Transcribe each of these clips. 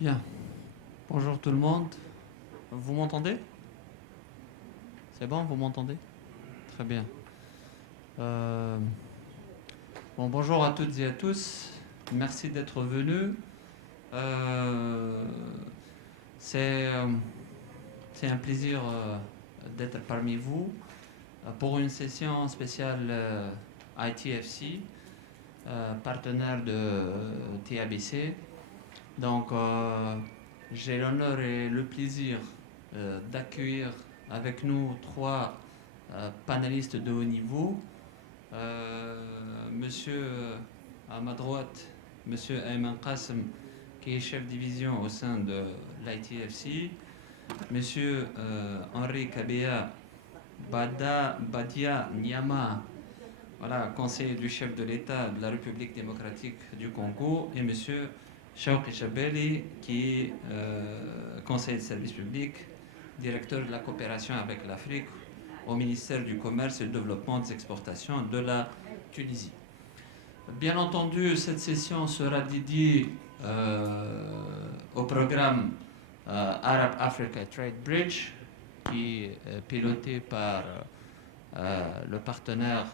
Bien. Bonjour tout le monde. Vous m'entendez? C'est bon, vous m'entendez? Très bien. Euh, bonjour à toutes et à tous. Merci d'être venus. Euh, c'est euh, c'est un plaisir d'être parmi vous pour une session spéciale ITFC, partenaire de TABC. Donc, j'ai l'honneur et le plaisir d'accueillir avec nous trois panélistes de haut niveau. Monsieur, à ma droite, Monsieur Ayman Qassem, qui est chef division au sein de l'ITFC. Monsieur Henri Kabea Badia Nyama, voilà, conseiller du chef de l'État de la République démocratique du Congo. Et Monsieur Shawqi Chabeli, qui est conseiller de service public, directeur de la coopération avec l'Afrique au ministère du Commerce et du Développement des Exportations de la Tunisie. Bien entendu, cette session sera dédiée au programme Arab Africa Trade Bridge, qui est piloté par le partenaire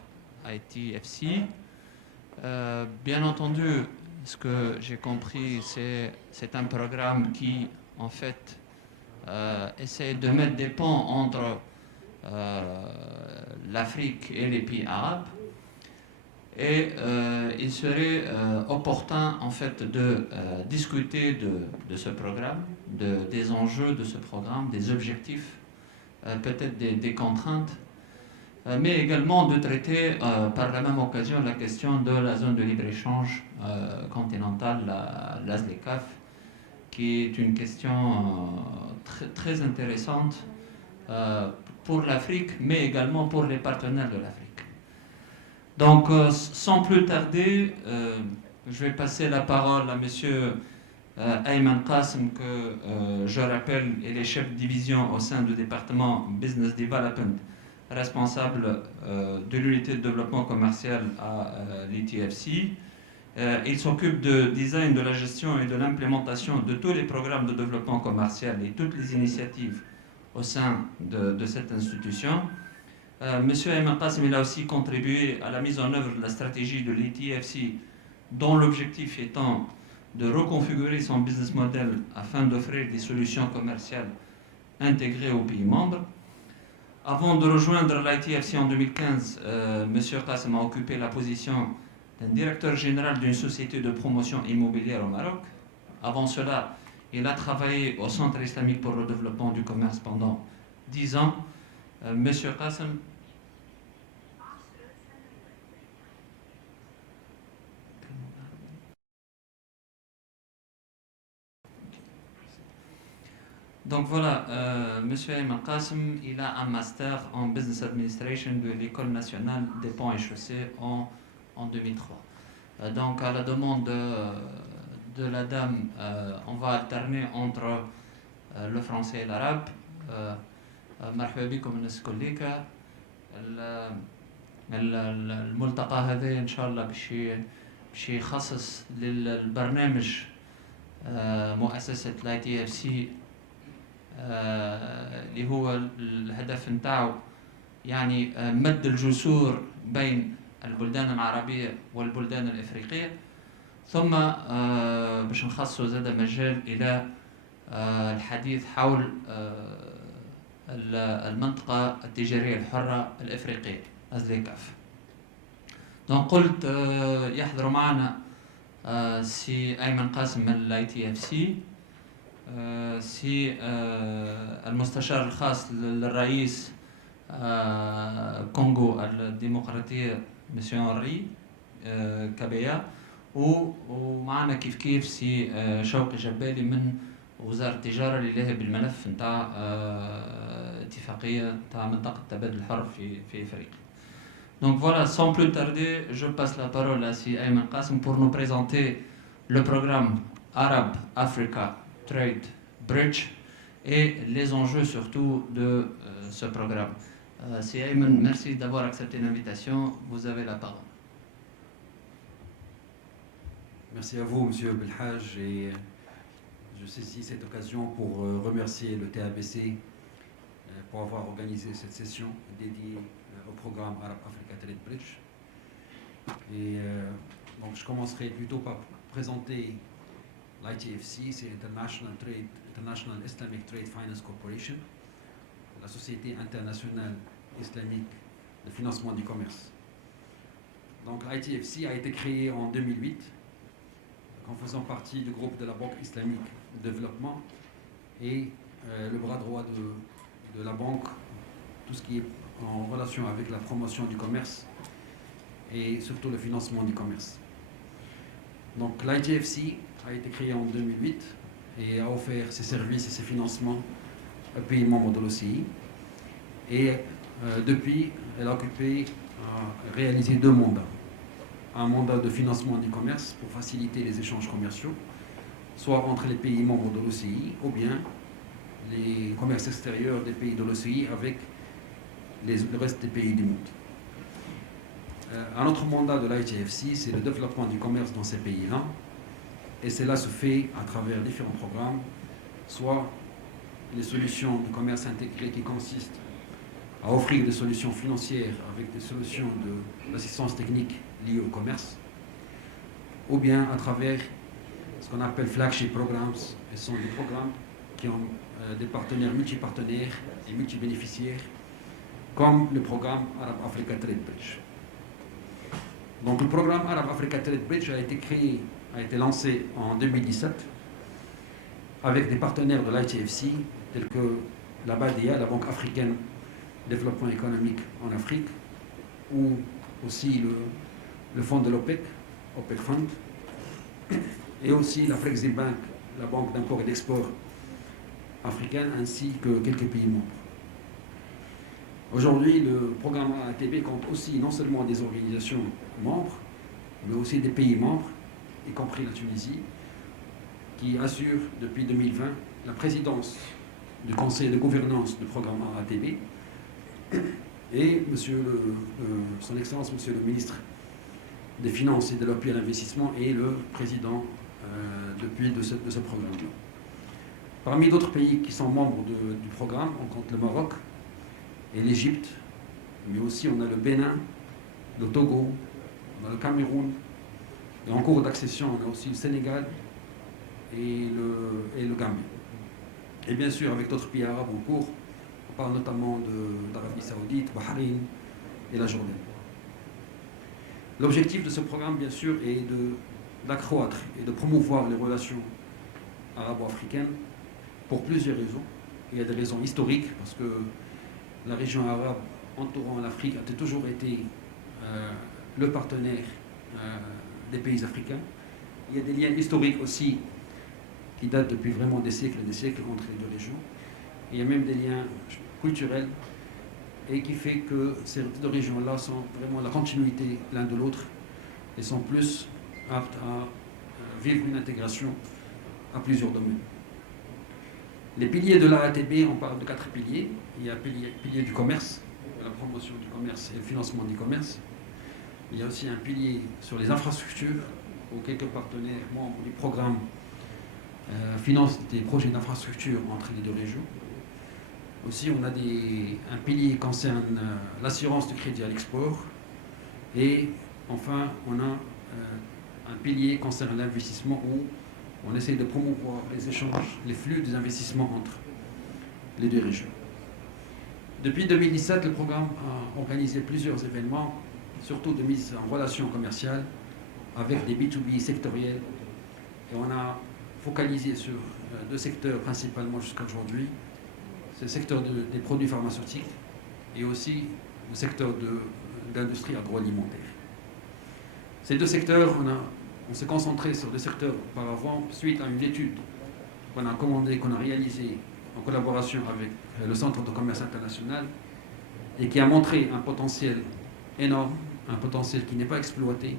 ITFC. Bien entendu, ce que j'ai compris, c'est un programme qui, en fait, essaie de mettre des ponts entre l'Afrique et les pays arabes. Et il serait opportun, en fait, de discuter de ce programme, des enjeux de ce programme, des objectifs, peut-être des contraintes, mais également de traiter par la même occasion la question de la zone de libre-échange continentale, la ZLECAf, qui est une question très intéressante pour l'Afrique, mais également pour les partenaires de l'Afrique. Donc, sans plus tarder, je vais passer la parole à Monsieur Ayman Qassem, que je rappelle est le chef de division au sein du département Business Development, responsable de l'unité de développement commercial à l'ITFC. Il s'occupe de design, de la gestion et de l'implémentation de tous les programmes de développement commercial et toutes les initiatives au sein de cette institution. Monsieur Ayman Qassem, il a aussi contribué à la mise en œuvre de la stratégie de l'ITFC, dont l'objectif étant de reconfigurer son business model afin d'offrir des solutions commerciales intégrées aux pays membres. Avant de rejoindre l'ITFC en 2015, M. Qassem a occupé la position d'un directeur général d'une société de promotion immobilière au Maroc. Avant cela, il a travaillé au Centre islamique pour le développement du commerce pendant 10 ans. M. Qassem, donc voilà, Monsieur Ayman Qassem, il a un master en Business Administration de l'École nationale des ponts et chaussées en 2003. Donc à la demande de la dame, on va alterner entre le français et l'arabe. مرحبا بكم الناس كليكا. الملتقى هذا ان شاء الله باش يخصص للبرنامج مؤسسة لاي تي اف سي، اللي هو الهدف نتاعو يعني مد الجسور بين البلدان العربية والبلدان الإفريقية، ثم باش نخصصوا زاد مجال إلى الحديث حول المنطقة التجارية الحرة الإفريقية أزليكاف. دونك قلت يحضر معنا سي أيمن قاسم من الاي تي اف سي، سي المستشار الخاص للرئيس كونغو الديمقراطية مسيو هنري كابيا، ومعنا كيف سي شوقي جبالي من وزارة التجارة اللي لاهي بالملف نتاع اتفاقية نتاع منطقة تبادل الحر في افريقيا. Donc voilà, sans plus tarder, je passe la parole à Si Ayman Qassem pour nous présenter le programme Arab Africa Trade Bridge et les enjeux surtout de ce programme. Si Ayman, merci d'avoir accepté l'invitation. Vous avez la parole. Merci à vous, Monsieur Belhaj, et je saisis cette occasion pour remercier le TABC pour avoir organisé cette session dédiée au programme Arab Africa Trade Bridge. Et donc je commencerai plutôt par présenter l'ITFC, c'est International Islamic Trade Finance Corporation, la Société internationale islamique de financement du commerce. Donc l'ITFC a été créée en 2008 en faisant partie du groupe de la Banque islamique de développement et le bras droit de la banque, tout ce qui est en relation avec la promotion du commerce et surtout le financement du commerce. Donc l'ITFC a été créée en 2008 et a offert ses services et ses financements aux pays membres de l'OCI. Et depuis, elle a réalisé 2 mandats. Un mandat de financement du commerce pour faciliter les échanges commerciaux, soit entre les pays membres de l'OCI ou bien les commerces extérieurs des pays de l'OCI avec le reste des pays du monde. Un autre mandat de l'ITFC, c'est le développement du commerce dans ces pays-là. Et cela se fait à travers différents programmes, soit les solutions de commerce intégré qui consistent à offrir des solutions financières avec des solutions d'assistance technique liées au commerce, ou bien à travers ce qu'on appelle flagship programs, et ce sont des programmes qui ont des partenaires multipartenaires et multibénéficiaires, comme le programme Arab Africa Trade Bridge. Donc le programme Arab Africa Trade Bridge a été lancé en 2017 avec des partenaires de l'ITFC tels que la BADEA, la Banque africaine de développement économique en Afrique, ou aussi le fonds de l'OPEC, OPEC Fund, et aussi la Flexim Bank, la banque d'import et d'export africaine, ainsi que quelques pays membres. Aujourd'hui, le programme ATB compte aussi non seulement des organisations membres, mais aussi des pays membres, y compris la Tunisie, qui assure depuis 2020 la présidence du conseil de gouvernance du programme ATB. Et son Excellence, Monsieur le ministre des Finances et de l'appui à l'investissement est le président de ce programme-là. Parmi d'autres pays qui sont membres du programme, on compte le Maroc et l'Égypte, mais aussi on a le Bénin, le Togo, on a le Cameroun, et en cours d'accession on a aussi le Sénégal et le Gambie. Et bien sûr avec d'autres pays arabes en cours, on parle notamment d'Arabie Saoudite, Bahreïn et la Jordanie. L'objectif de ce programme, bien sûr, est d'accroître et de promouvoir les relations arabo-africaines pour plusieurs raisons. Il y a des raisons historiques, parce que la région arabe entourant l'Afrique a toujours été le partenaire des pays africains. Il y a des liens historiques aussi qui datent depuis vraiment des siècles et des siècles entre les 2 régions. Il y a même des liens culturels et qui fait que ces 2 régions-là sont vraiment la continuité l'un de l'autre et sont plus aptes à vivre une intégration à plusieurs domaines. Les piliers de l'ATB, on parle de 4 piliers. Il y a le pilier du commerce, de la promotion du commerce et le financement du commerce. Il y a aussi un pilier sur les infrastructures, où quelques partenaires membres du programme financent des projets d'infrastructure entre les 2 régions. Aussi, on a un pilier qui concerne l'assurance du crédit à l'export. Et enfin, on a un pilier concernant l'investissement où on essaie de promouvoir les échanges, les flux des investissements entre les 2 régions. Depuis 2017, le programme a organisé plusieurs événements, surtout de mise en relation commerciale avec des B2B sectoriels. Et on a focalisé sur 2 secteurs principalement jusqu'à aujourd'hui. C'est le secteur des produits pharmaceutiques et aussi le secteur de l'industrie agroalimentaire. Ces 2 secteurs, on s'est concentré sur 2 secteurs auparavant suite à une étude qu'on a commandée, qu'on a réalisée en collaboration avec le Centre de commerce international et qui a montré un potentiel énorme, un potentiel qui n'est pas exploité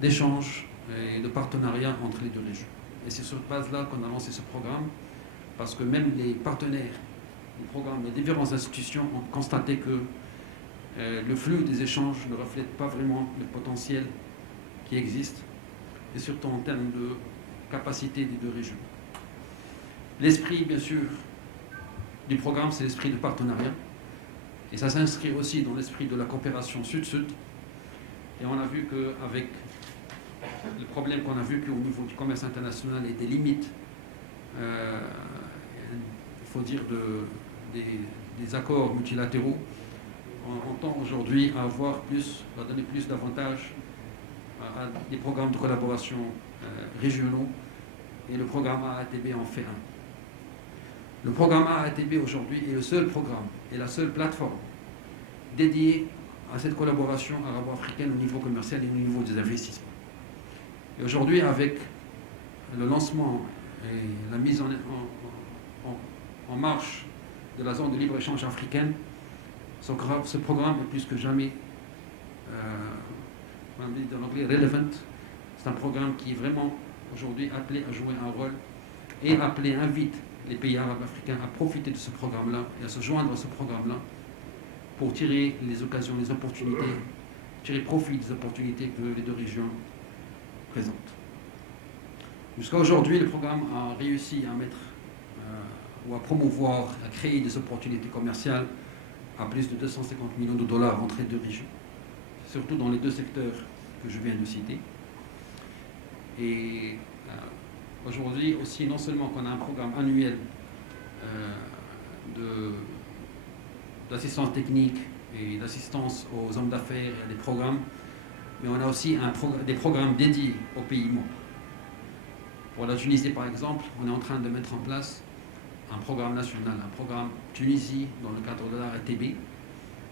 d'échanges et de partenariat entre les 2 régions. Et c'est sur cette base-là qu'on a lancé ce programme, parce que même les partenaires du programme, les différentes institutions ont constaté que le flux des échanges ne reflète pas vraiment le potentiel qui existe, et surtout en termes capacités des deux régions. L'esprit, bien sûr, du programme, c'est l'esprit de partenariat. Et ça s'inscrit aussi dans l'esprit de la coopération sud-sud. Et on a vu qu'avec le problème qu'on a vu qu'au niveau du commerce international et des limites, il faut dire, des accords multilatéraux, on tend aujourd'hui à donner plus d'avantages à des programmes de collaboration régionaux, et le programme AATB en fait un. Le programme AATB aujourd'hui est le seul programme et la seule plateforme dédiée à cette collaboration arabo-africaine au niveau commercial et au niveau des investissements. Et aujourd'hui, avec le lancement et la mise en marche de la zone de libre-échange africaine, ce programme est plus que jamais, on dit en anglais, relevant. C'est un programme qui est vraiment aujourd'hui appelé à jouer un rôle et invite les pays arabes africains à profiter de ce programme-là et à se joindre à ce programme-là pour tirer les occasions, les opportunités, tirer profit des opportunités que les deux régions présentent. Jusqu'à aujourd'hui, le programme a réussi à mettre ou à promouvoir, à créer des opportunités commerciales à plus de 250 millions de dollars entre les deux régions, surtout dans les deux secteurs que je viens de citer. Et aujourd'hui aussi, non seulement qu'on a un programme annuel d'assistance technique et d'assistance aux hommes d'affaires et à des programmes, mais on a aussi des programmes dédiés aux pays membres. Pour la Tunisie, par exemple, on est en train de mettre en place un programme national, un programme Tunisie dans le cadre de l'AATB,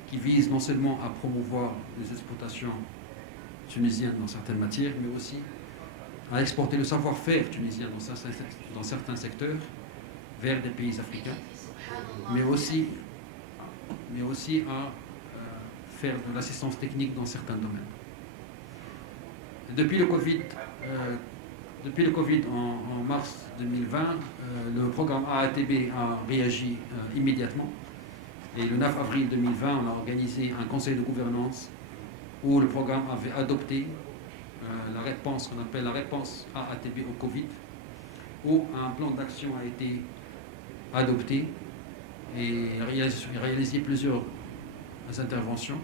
qui vise non seulement à promouvoir les exportations tunisiennes dans certaines matières, mais aussi à exporter le savoir-faire tunisien dans certains secteurs vers des pays africains, mais aussi à faire de l'assistance technique dans certains domaines. Depuis le Covid en mars 2020, le programme AATB a réagi immédiatement. Et le 9 avril 2020, on a organisé un conseil de gouvernance où le programme avait adopté la réponse qu'on appelle la réponse AATB au Covid, où un plan d'action a été adopté et réalisé plusieurs interventions,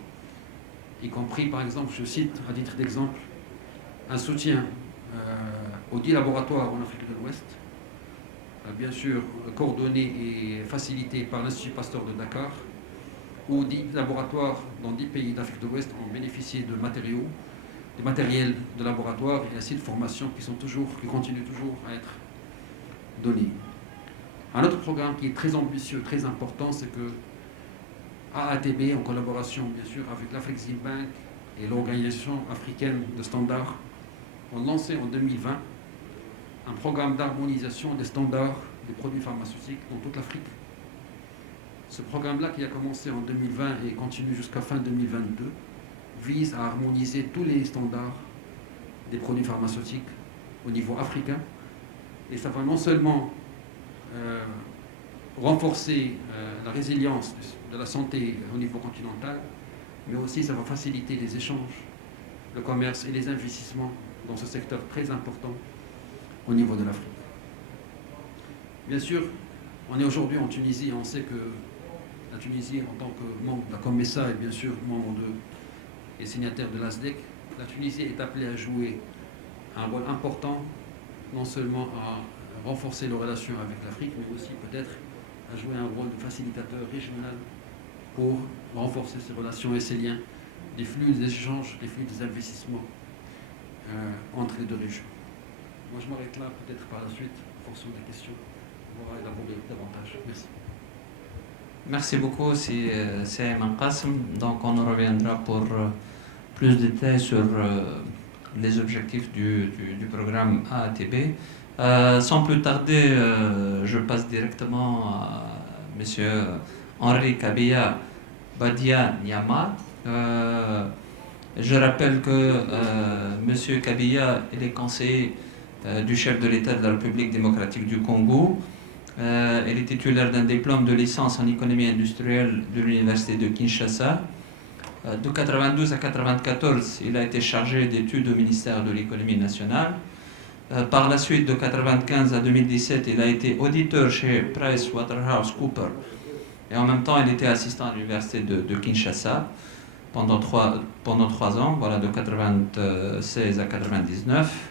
y compris par exemple, je cite à titre d'exemple, un soutien aux 10 laboratoires en Afrique de l'Ouest, bien sûr coordonné et facilité par l'Institut Pasteur de Dakar, où 10 laboratoires dans 10 pays d'Afrique de l'Ouest ont bénéficié de matériaux, des matériels de laboratoire et ainsi de formation qui continuent toujours à être donnés. Un autre programme qui est très ambitieux, très important, c'est que AATB, en collaboration bien sûr avec l'Afrexim Bank et l'Organisation africaine de standards, ont lancé en 2020 un programme d'harmonisation des standards des produits pharmaceutiques dans toute l'Afrique. Ce programme-là, qui a commencé en 2020 et continue jusqu'à fin 2022, vise à harmoniser tous les standards des produits pharmaceutiques au niveau africain. Et ça va non seulement renforcer la résilience de la santé au niveau continental, mais aussi ça va faciliter les échanges, le commerce et les investissements dans ce secteur très important au niveau de l'Afrique. Bien sûr, on est aujourd'hui en Tunisie et on sait que la Tunisie, en tant que membre de la COMESA et bien sûr membre et signataire de l'ASDEC, la Tunisie est appelée à jouer un rôle important, non seulement à renforcer les relations avec l'Afrique, mais aussi peut-être à jouer un rôle de facilitateur régional pour renforcer ces relations et ces liens, des flux d'échanges, des flux des investissements entre les deux régions. Moi, je m'arrête là, peut-être par la suite, en fonction des questions, on va élaborer davantage. Merci. Merci beaucoup, c'est Ayman Qassem. Donc, on reviendra pour plus de détails sur les objectifs du programme AATB. Sans plus tarder, je passe directement à M. Henri Kabia Badia Niamar. Je rappelle que M. Kabia est conseiller du chef de l'État de la République démocratique du Congo. Il est titulaire d'un diplôme de licence en économie industrielle de l'Université de Kinshasa. De 1992 à 1994, il a été chargé d'études au ministère de l'économie nationale. Par la suite, de 1995 à 2017, il a été auditeur chez PricewaterhouseCoopers. Et en même temps, il était assistant à l'université de Kinshasa pendant 3 ans, voilà, de 1996 à 1999.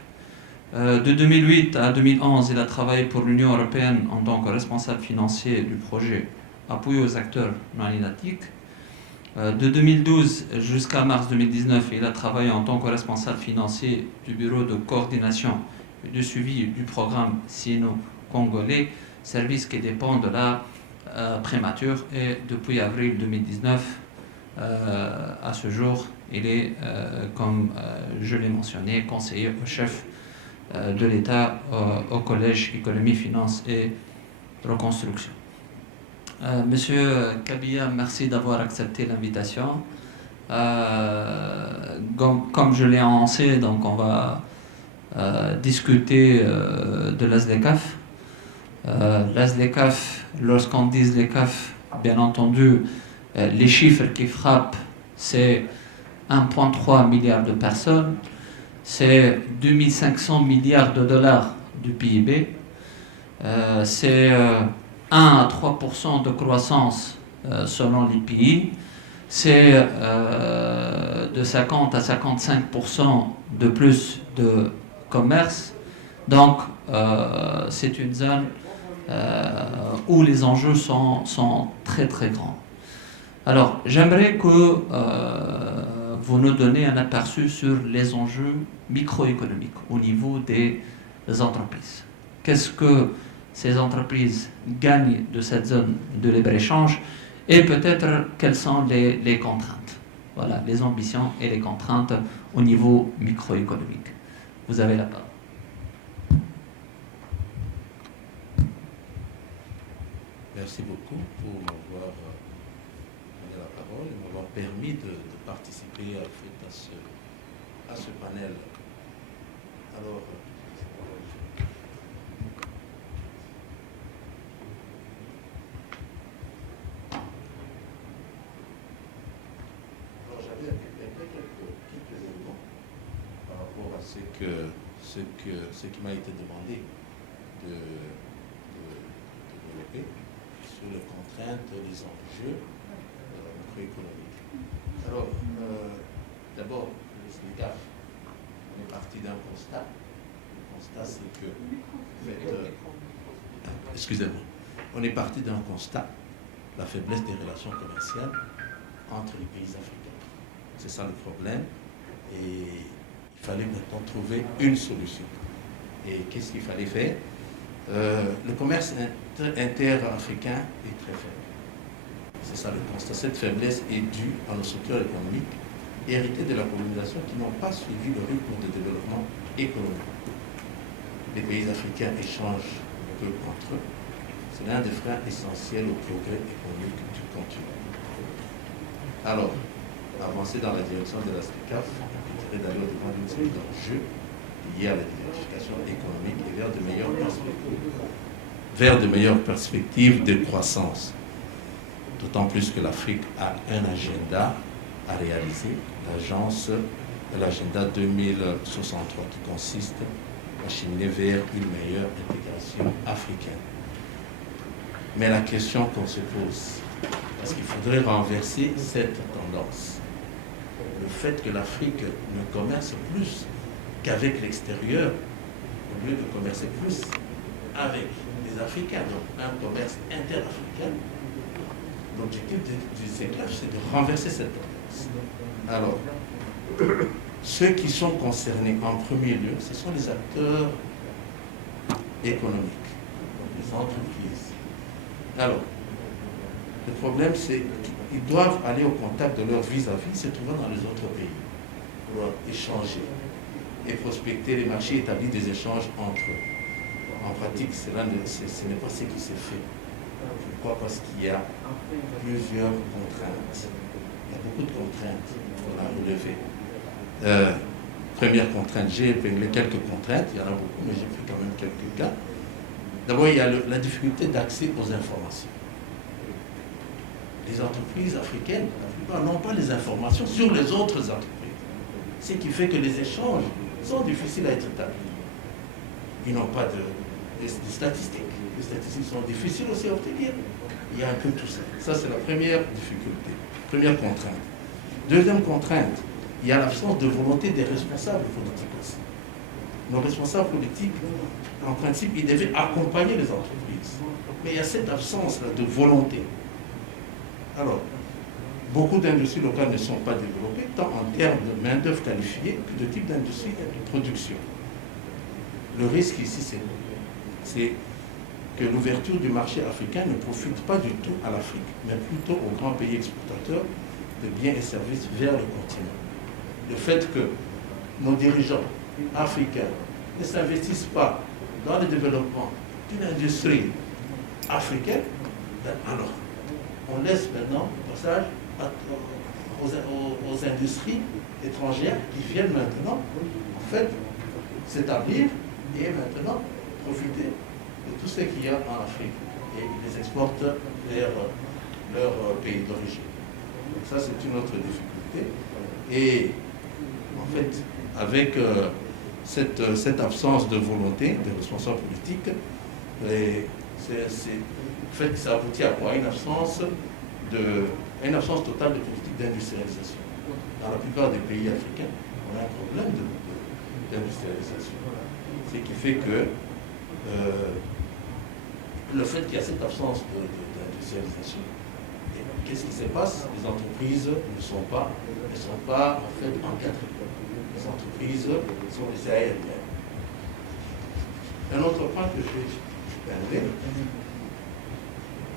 De 2008 à 2011, il a travaillé pour l'Union européenne en tant que responsable financier du projet Appui aux acteurs non étatiques. De 2012 jusqu'à mars 2019, il a travaillé en tant que responsable financier du bureau de coordination et de suivi du programme sino-congolais, service qui dépend de la prémature. Et depuis avril 2019, à ce jour, il est, comme je l'ai mentionné, conseiller au chef de l'État au Collège Économie, Finances et Reconstruction. Monsieur Kabila, merci d'avoir accepté l'invitation. Comme je l'ai annoncé, donc on va discuter de l'ASDECAF. L'ASDECAF, lorsqu'on dit l'ASDECAF, bien entendu, les chiffres qui frappent, c'est 1,3 milliard de personnes, c'est 2500 milliards de dollars du PIB, c'est 1 à 3% de croissance selon les pays, c'est de 50 à 55% de plus de commerce. Donc, c'est une zone où les enjeux sont très très grands. Alors, j'aimerais que vous nous donniez un aperçu sur les enjeux microéconomiques au niveau des entreprises. Qu'est-ce que ces entreprises gagnent de cette zone de libre-échange et peut-être quelles sont les contraintes. Voilà, les ambitions et les contraintes au niveau microéconomique. Vous avez la parole. Merci beaucoup pour m'avoir donné la parole et m'avoir permis de participer à ce panel. Alors, j'avais quelques éléments par rapport à ce qui m'a été demandé de développer sur les contraintes, les enjeux macroéconomiques. Alors, d'abord, le SNICAF, on est parti d'un constat. Le constat, c'est que, excusez-moi, on est parti d'un constat, la faiblesse des relations commerciales entre les pays africains. C'est ça le problème. Et il fallait maintenant trouver une solution. Et qu'est-ce qu'il fallait faire? Le commerce inter-africain est très faible. C'est ça le constat. Cette faiblesse est due à nos structures économiques héritées de la colonisation qui n'ont pas suivi le rythme de développement économique. Les pays africains échangent peu entre eux. C'est l'un des freins essentiels au progrès économique du continent. Alors, avancer dans la direction de la SNICAF impliquerait d'aller au-devant d'une série d'enjeux liés à la diversification économique et vers de meilleures perspectives de croissance. D'autant plus que l'Afrique a un agenda à réaliser, l'agenda 2063, qui consiste à cheminer vers une meilleure intégration africaine. Mais la question qu'on se pose, est-ce qu'il faudrait renverser cette tendance? Le fait que l'Afrique ne commerce plus qu'avec l'extérieur, au lieu de commercer plus avec les Africains, donc un commerce interafricain. L'objectif du CECAF, c'est de renverser cette tendance. Alors, ceux qui sont concernés en premier lieu, ce sont les acteurs économiques, les entreprises. Alors, le problème, c'est qu'ils doivent aller au contact de leur vis-à-vis, se trouvant dans les autres pays, pour échanger et prospecter les marchés, établir des échanges entre eux. En pratique, ce n'est pas ce qui s'est fait. Pourquoi? Parce qu'il y a plusieurs contraintes. Il y a beaucoup de contraintes qu'on a relevées. Première contrainte, j'ai épinglé quelques contraintes, il y en a beaucoup, mais j'ai fait quand même quelques cas. D'abord, il y a la difficulté d'accès aux informations. Les entreprises africaines, la plupart n'ont pas les informations sur les autres entreprises. Ce qui fait que les échanges sont difficiles à être établis. Ils n'ont pas de statistiques. Les statistiques sont difficiles aussi à obtenir. Il y a un peu tout ça. Ça, c'est la première difficulté, première contrainte. Deuxième contrainte, il y a l'absence de volonté des responsables politiques aussi. Nos responsables politiques, en principe, ils devaient accompagner les entreprises. Mais il y a cette absence-là de volonté. Alors, beaucoup d'industries locales ne sont pas développées, tant en termes de main-d'œuvre qualifiée que de type d'industrie et de production. Le risque ici, c'est que l'ouverture du marché africain ne profite pas du tout à l'Afrique, mais plutôt aux grands pays exportateurs de biens et services vers le continent. Le fait que nos dirigeants africains ne s'investissent pas dans le développement d'une industrie africaine, alors on laisse maintenant le passage aux industries étrangères qui viennent maintenant en fait s'établir et maintenant profiter de tout ce qu'il y a en Afrique et les exportent vers leur pays d'origine. Donc ça, c'est une autre difficulté. Et en fait, avec cette absence de volonté des responsables politiques, ça aboutit à quoi? Une absence totale de politique d'industrialisation. Dans la plupart des pays africains, on a un problème d'industrialisation. Ce qui fait que le fait qu'il y a cette absence d'industrialisation, qu'est-ce qui se passe? Les entreprises ne sont pas en fait encadrées. Les entreprises sont des aériennes. Un autre point que je vais épingler,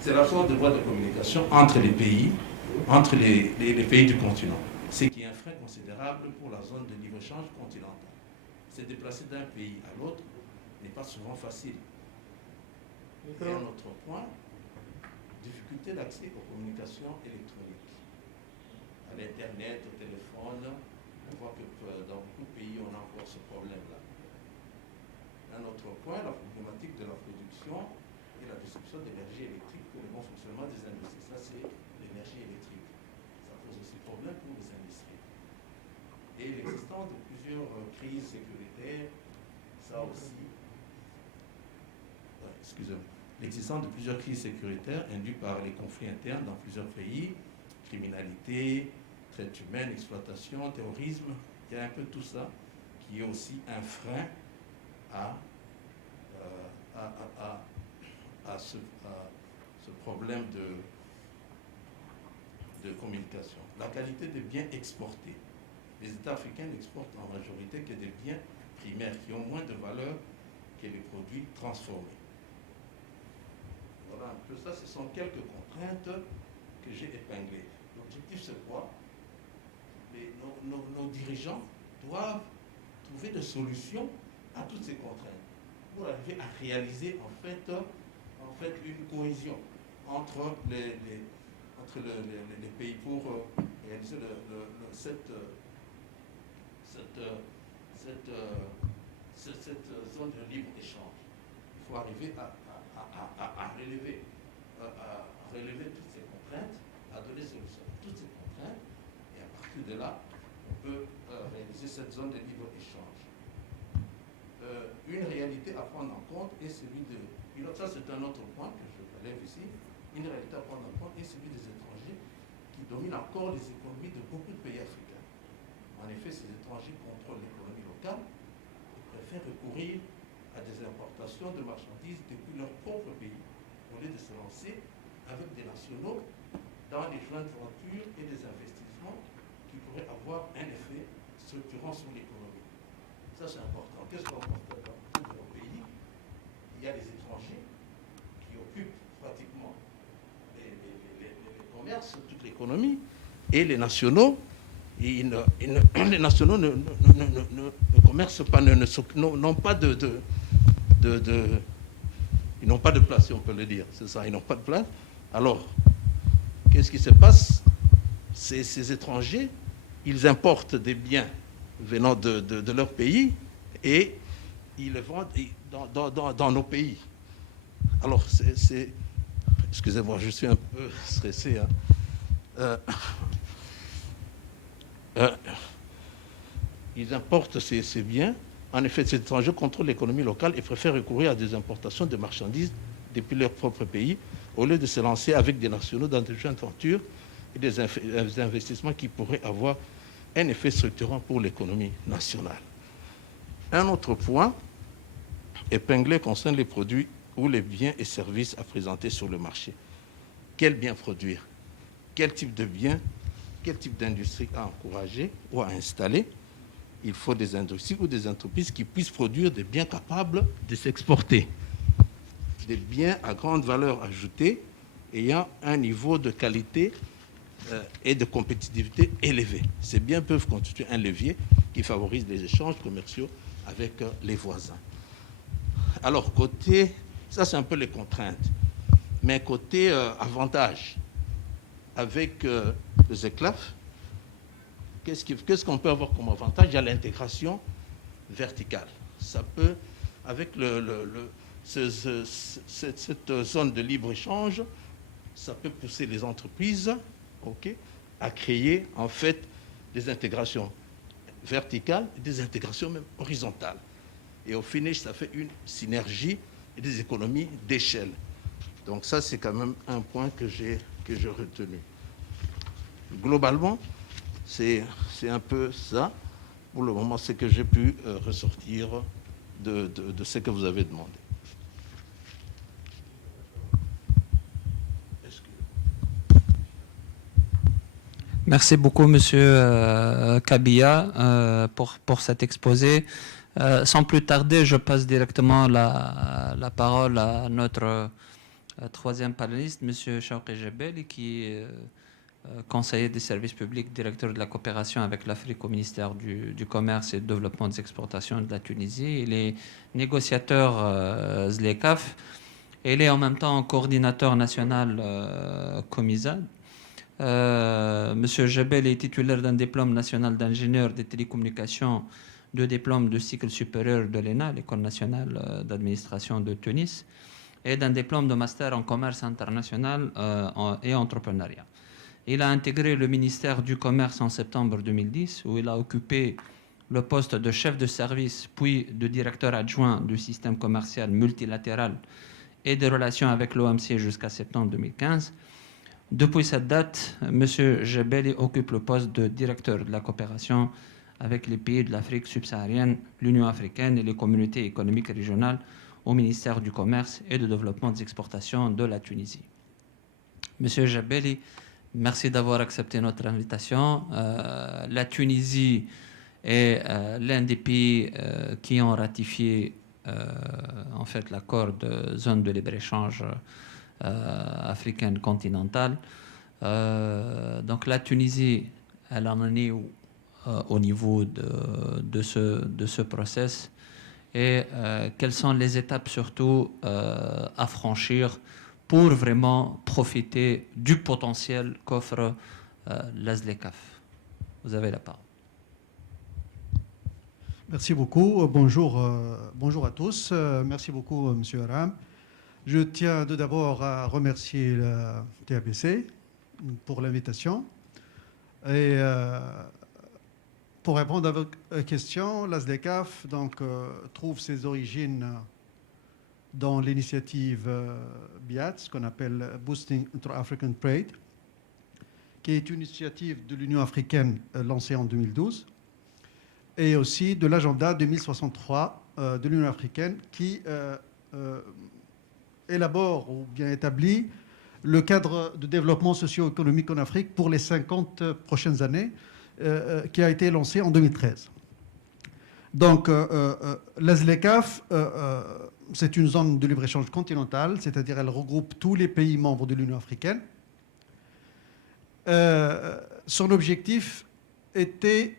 c'est l'absence de voies de communication entre les pays, entre les pays du continent. Ce qui est un frein considérable pour la zone de libre-échange continentale. Se déplacer d'un pays à l'autre n'est pas souvent facile. Et un autre point, difficulté d'accès aux communications électroniques, à l'Internet, au téléphone. On voit que dans beaucoup de pays, on a encore ce problème-là. Un autre point, la problématique de la production et la distribution d'énergie électrique pour le bon fonctionnement des industries. Ça, c'est l'énergie électrique. Ça pose aussi problème pour les industries. Et l'existence de plusieurs crises sécuritaires, ça aussi. Excusez-moi. L'existence de plusieurs crises sécuritaires induites par les conflits internes dans plusieurs pays, criminalité, traite humaine, exploitation, terrorisme, il y a un peu tout ça qui est aussi un frein à ce problème de communication. La qualité des biens exportés. Les États africains n'exportent en majorité que des biens primaires qui ont moins de valeur que les produits transformés. Voilà un peu ça, ce sont quelques contraintes que j'ai épinglées. L'objectif, c'est quoi? Nos dirigeants doivent trouver des solutions à toutes ces contraintes pour arriver à réaliser en fait une cohésion entre les pays pour réaliser cette zone de libre-échange. Il faut arriver à relever toutes ces contraintes, à donner solution à toutes ces contraintes, et à partir de là, on peut réaliser cette zone de libre-échange. Une réalité à prendre en compte est celui de... Ça, c'est un autre point que je relève ici. Une réalité à prendre en compte est celui des étrangers qui dominent encore les économies de beaucoup de pays africains. En effet, ces étrangers contrôlent l'économie locale et préfèrent recourir à des importations de marchandises depuis leur propre pays, au lieu de se lancer avec des nationaux dans des jointes ventures et des investissements qui pourraient avoir un effet structurant sur l'économie. Ça, c'est important. Qu'est-ce qu'on constate dans beaucoup de nos pays? Il y a des étrangers qui occupent pratiquement les commerces, toute l'économie, et les nationaux, les nationaux ne commercent pas, n'ont pas ils n'ont pas de place, si on peut le dire, c'est ça, ils n'ont pas de place. Alors, qu'est-ce qui se passe? Ces étrangers, ils importent des biens venant de leur pays et ils les vendent dans nos pays. Alors, excusez-moi, je suis un peu stressé. Ils importent ces biens En effet, ces étrangers contrôlent l'économie locale et préfèrent recourir à des importations de marchandises depuis leur propre pays, au lieu de se lancer avec des nationaux dans des joint ventures et des investissements qui pourraient avoir un effet structurant pour l'économie nationale. Un autre point épinglé concerne les produits ou les biens et services à présenter sur le marché. Quels biens produire? Quel type de biens? Quel type d'industrie à encourager ou à installer? Il faut des industries ou des entreprises qui puissent produire des biens capables de s'exporter, des biens à grande valeur ajoutée, ayant un niveau de qualité et de compétitivité élevé. Ces biens peuvent constituer un levier qui favorise les échanges commerciaux avec les voisins. Alors, ça c'est un peu les contraintes, mais côté avantage, avec les ECLAF, qu'est-ce qu'on peut avoir comme avantage? Il y a l'intégration verticale. Ça peut, avec cette zone de libre-échange, ça peut pousser les entreprises à créer en fait des intégrations verticales et des intégrations même horizontales. Et au finish, ça fait une synergie et des économies d'échelle. Donc ça, c'est quand même un point que j'ai retenu. Globalement, c'est un peu ça. Pour le moment, c'est que j'ai pu ressortir de ce que vous avez demandé. Merci beaucoup, Monsieur Kabia, pour cet exposé. Sans plus tarder, je passe directement la parole à notre troisième panéliste, Monsieur Chawki Jebeli, qui est conseiller des services publics, directeur de la coopération avec l'Afrique au ministère du Commerce et du Développement des exportations de la Tunisie. Il est négociateur ZLECAf. Il est en même temps coordinateur national COMISA. Monsieur Jebel est titulaire d'un diplôme national d'ingénieur des télécommunications, de diplôme de cycle supérieur de l'ENA, l'École nationale d'administration de Tunis, et d'un diplôme de master en commerce international et entrepreneuriat. Il a intégré le ministère du Commerce en septembre 2010, où il a occupé le poste de chef de service, puis de directeur adjoint du système commercial multilatéral et des relations avec l'OMC jusqu'à septembre 2015. Depuis cette date, M. Jebeli occupe le poste de directeur de la coopération avec les pays de l'Afrique subsaharienne, l'Union africaine et les communautés économiques régionales au ministère du Commerce et du Développement des exportations de la Tunisie. M. Jebeli, merci d'avoir accepté notre invitation. La Tunisie est l'un des pays qui ont ratifié en fait l'accord de zone de libre-échange africaine continentale. Donc la Tunisie, elle en est au niveau de ce process et quelles sont les étapes surtout à franchir pour vraiment profiter du potentiel qu'offre la ZLECAf. Vous avez la parole. Merci beaucoup. Bonjour à tous. Merci beaucoup, Monsieur Aram. Je tiens tout d'abord à remercier la TABC pour l'invitation. Et pour répondre à votre question, la ZLECAf trouve ses origines dans l'initiative BIAT, ce qu'on appelle Boosting Intra-African Trade, qui est une initiative de l'Union africaine lancée en 2012, et aussi de l'agenda 2063 de l'Union africaine qui élabore ou bien établit le cadre de développement socio-économique en Afrique pour les 50 prochaines années, qui a été lancé en 2013. Donc, la ZLECAf, c'est une zone de libre-échange continentale, c'est-à-dire elle regroupe tous les pays membres de l'Union africaine. Son objectif était,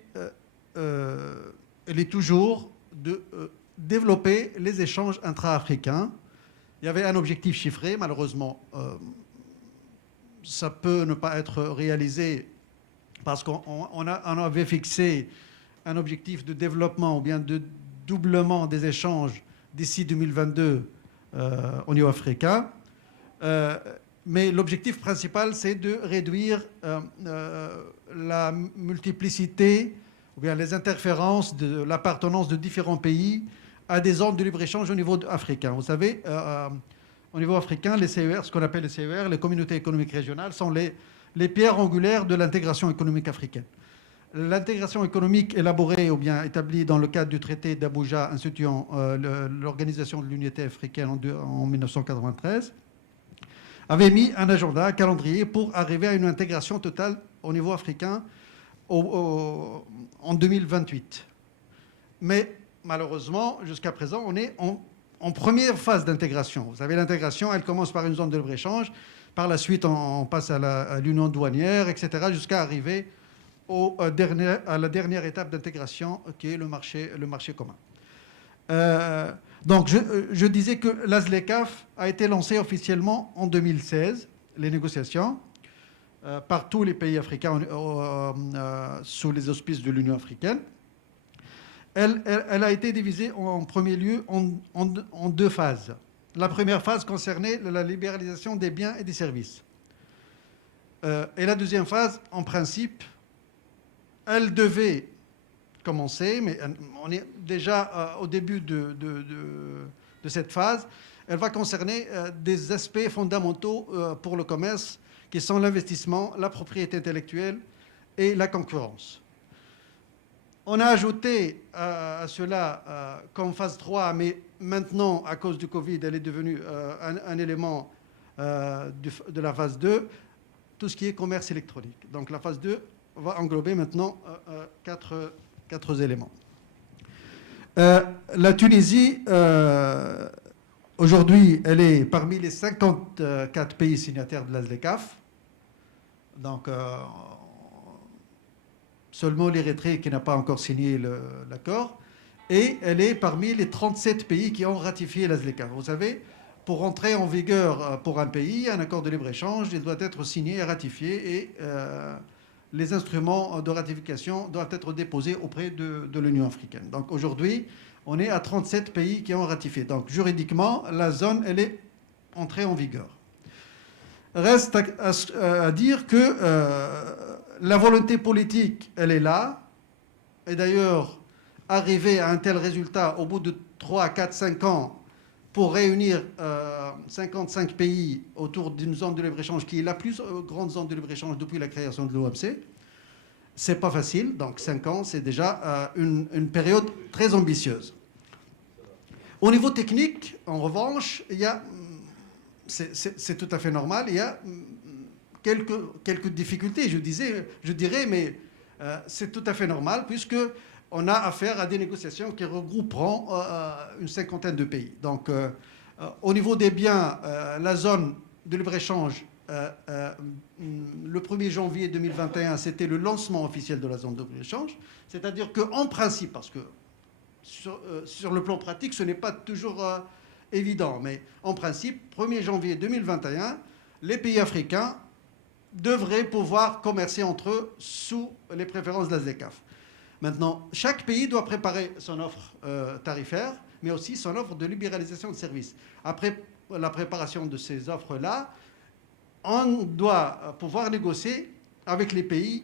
elle est toujours de développer les échanges intra-africains. Il y avait un objectif chiffré, malheureusement, ça peut ne pas être réalisé parce qu'on avait fixé un objectif de développement ou bien de doublement des échanges d'ici 2022 au niveau africain. Mais l'objectif principal, c'est de réduire la multiplicité ou bien les interférences de l'appartenance de différents pays à des zones de libre-échange au niveau africain. Vous savez, au niveau africain, les CER, ce qu'on appelle les CER, les communautés économiques régionales, sont les pierres angulaires de l'intégration économique africaine. L'intégration économique élaborée ou bien établie dans le cadre du traité d'Abuja instituant l'Organisation de l'Unité africaine en 1993 avait mis un agenda, un calendrier pour arriver à une intégration totale au niveau africain en 2028. Mais malheureusement, jusqu'à présent, on est en première phase d'intégration. Vous savez, l'intégration, elle commence par une zone de libre-échange. Par la suite, on passe à l'union douanière, etc., jusqu'à arriver à la dernière étape d'intégration, qui est le marché commun. Donc, je disais que l'ASLECAF a été lancée officiellement en 2016, les négociations, par tous les pays africains sous les auspices de l'Union africaine. Elle a été divisée en premier lieu en deux phases. La première phase concernait la libéralisation des biens et des services. Et la deuxième phase, en principe, elle devait commencer, mais on est déjà au début de cette phase. Elle va concerner des aspects fondamentaux pour le commerce, qui sont l'investissement, la propriété intellectuelle et la concurrence. On a ajouté à cela comme phase 3, mais maintenant, à cause du Covid, elle est devenue un élément de la phase 2, tout ce qui est commerce électronique. Donc la phase 2 va englober maintenant quatre éléments. La Tunisie, aujourd'hui, elle est parmi les 54 pays signataires de l'ASLECAF. Donc, seulement l'Érythrée qui n'a pas encore signé l'accord. Et elle est parmi les 37 pays qui ont ratifié l'ASLECAF. Vous savez, pour entrer en vigueur pour un pays, un accord de libre-échange, il doit être signé et ratifié. Et les instruments de ratification doivent être déposés auprès de l'Union africaine. Donc aujourd'hui, on est à 37 pays qui ont ratifié. Donc juridiquement, la zone, elle est entrée en vigueur. Reste à dire que la volonté politique, elle est là. Et d'ailleurs, arriver à un tel résultat au bout de 3, 4, 5 ans pour réunir 55 pays autour d'une zone de libre-échange qui est la plus grande zone de libre-échange depuis la création de l'OMC, c'est pas facile. Donc 5 ans, c'est déjà une période très ambitieuse. Au niveau technique, en revanche, c'est tout à fait normal. Il y a quelques difficultés, je dirais, mais c'est tout à fait normal puisque on a affaire à des négociations qui regrouperont une cinquantaine de pays. Donc, au niveau des biens, la zone de libre-échange, le 1er janvier 2021, c'était le lancement officiel de la zone de libre-échange. C'est-à-dire qu'en principe, parce que sur le plan pratique, ce n'est pas toujours évident, mais en principe, 1er janvier 2021, les pays africains devraient pouvoir commercer entre eux sous les préférences de la ZLECAf. Maintenant, chaque pays doit préparer son offre tarifaire, mais aussi son offre de libéralisation de services. Après la préparation de ces offres-là, on doit pouvoir négocier avec les pays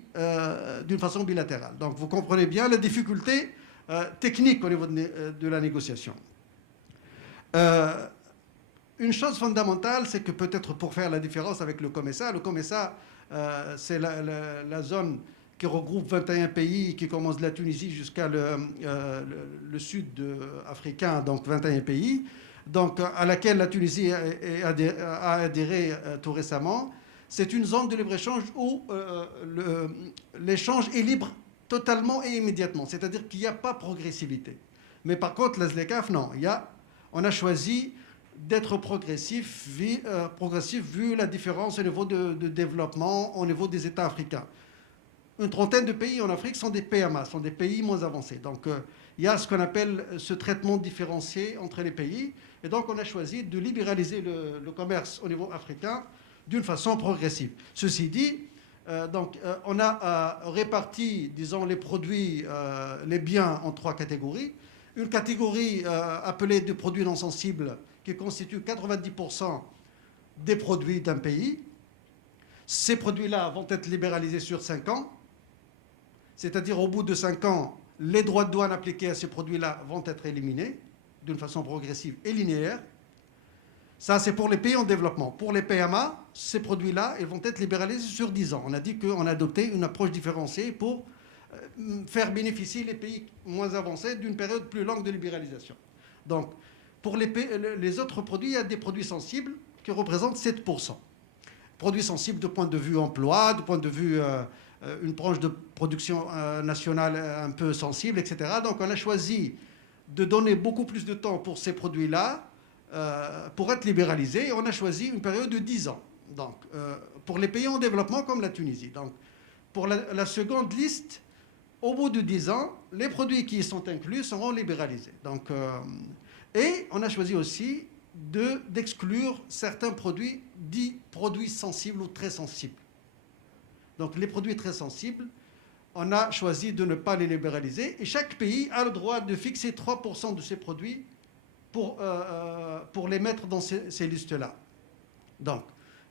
d'une façon bilatérale. Donc vous comprenez bien la difficulté technique au niveau de la négociation. Une chose fondamentale, c'est que peut-être pour faire la différence avec le COMESA, c'est la zone qui regroupe 21 pays, qui commence de la Tunisie jusqu'à le sud africain, donc 21 pays, donc à laquelle la Tunisie a adhéré tout récemment. C'est une zone de libre-échange où l'échange est libre totalement et immédiatement, c'est-à-dire qu'il n'y a pas progressivité. Mais par contre, la ZLECAf, non. On a choisi d'être progressif vu la différence au niveau de développement, au niveau des États africains. Une trentaine de pays en Afrique sont des PMA, sont des pays moins avancés. Donc, il y a ce qu'on appelle ce traitement différencié entre les pays. Et donc, on a choisi de libéraliser le commerce au niveau africain d'une façon progressive. Ceci dit, on a réparti, disons, les produits, les biens en 3 catégories. Une catégorie appelée de produits non sensibles qui constitue 90% des produits d'un pays. Ces produits-là vont être libéralisés sur 5 ans. c'est-à-dire au bout de 5 ans, les droits de douane appliqués à ces produits-là vont être éliminés d'une façon progressive et linéaire. Ça, c'est pour les pays en développement. Pour les PMA, ces produits-là, ils vont être libéralisés sur 10 ans. On a dit qu'on a adopté une approche différenciée pour faire bénéficier les pays moins avancés d'une période plus longue de libéralisation. Donc, pour les autres produits, il y a des produits sensibles qui représentent 7%. Produits sensibles de point de vue emploi, de point de vue une branche de production nationale un peu sensible, etc. Donc, on a choisi de donner beaucoup plus de temps pour ces produits-là, pour être libéralisés, on a choisi une période de 10 ans. Donc, pour les pays en développement comme la Tunisie. Donc, pour la seconde liste, au bout de 10 ans, les produits qui y sont inclus seront libéralisés. Donc, et on a choisi aussi d'exclure certains produits dits produits sensibles ou très sensibles. Donc, les produits très sensibles, on a choisi de ne pas les libéraliser. Et chaque pays a le droit de fixer 3% de ces produits pour les mettre dans ces listes-là. Donc,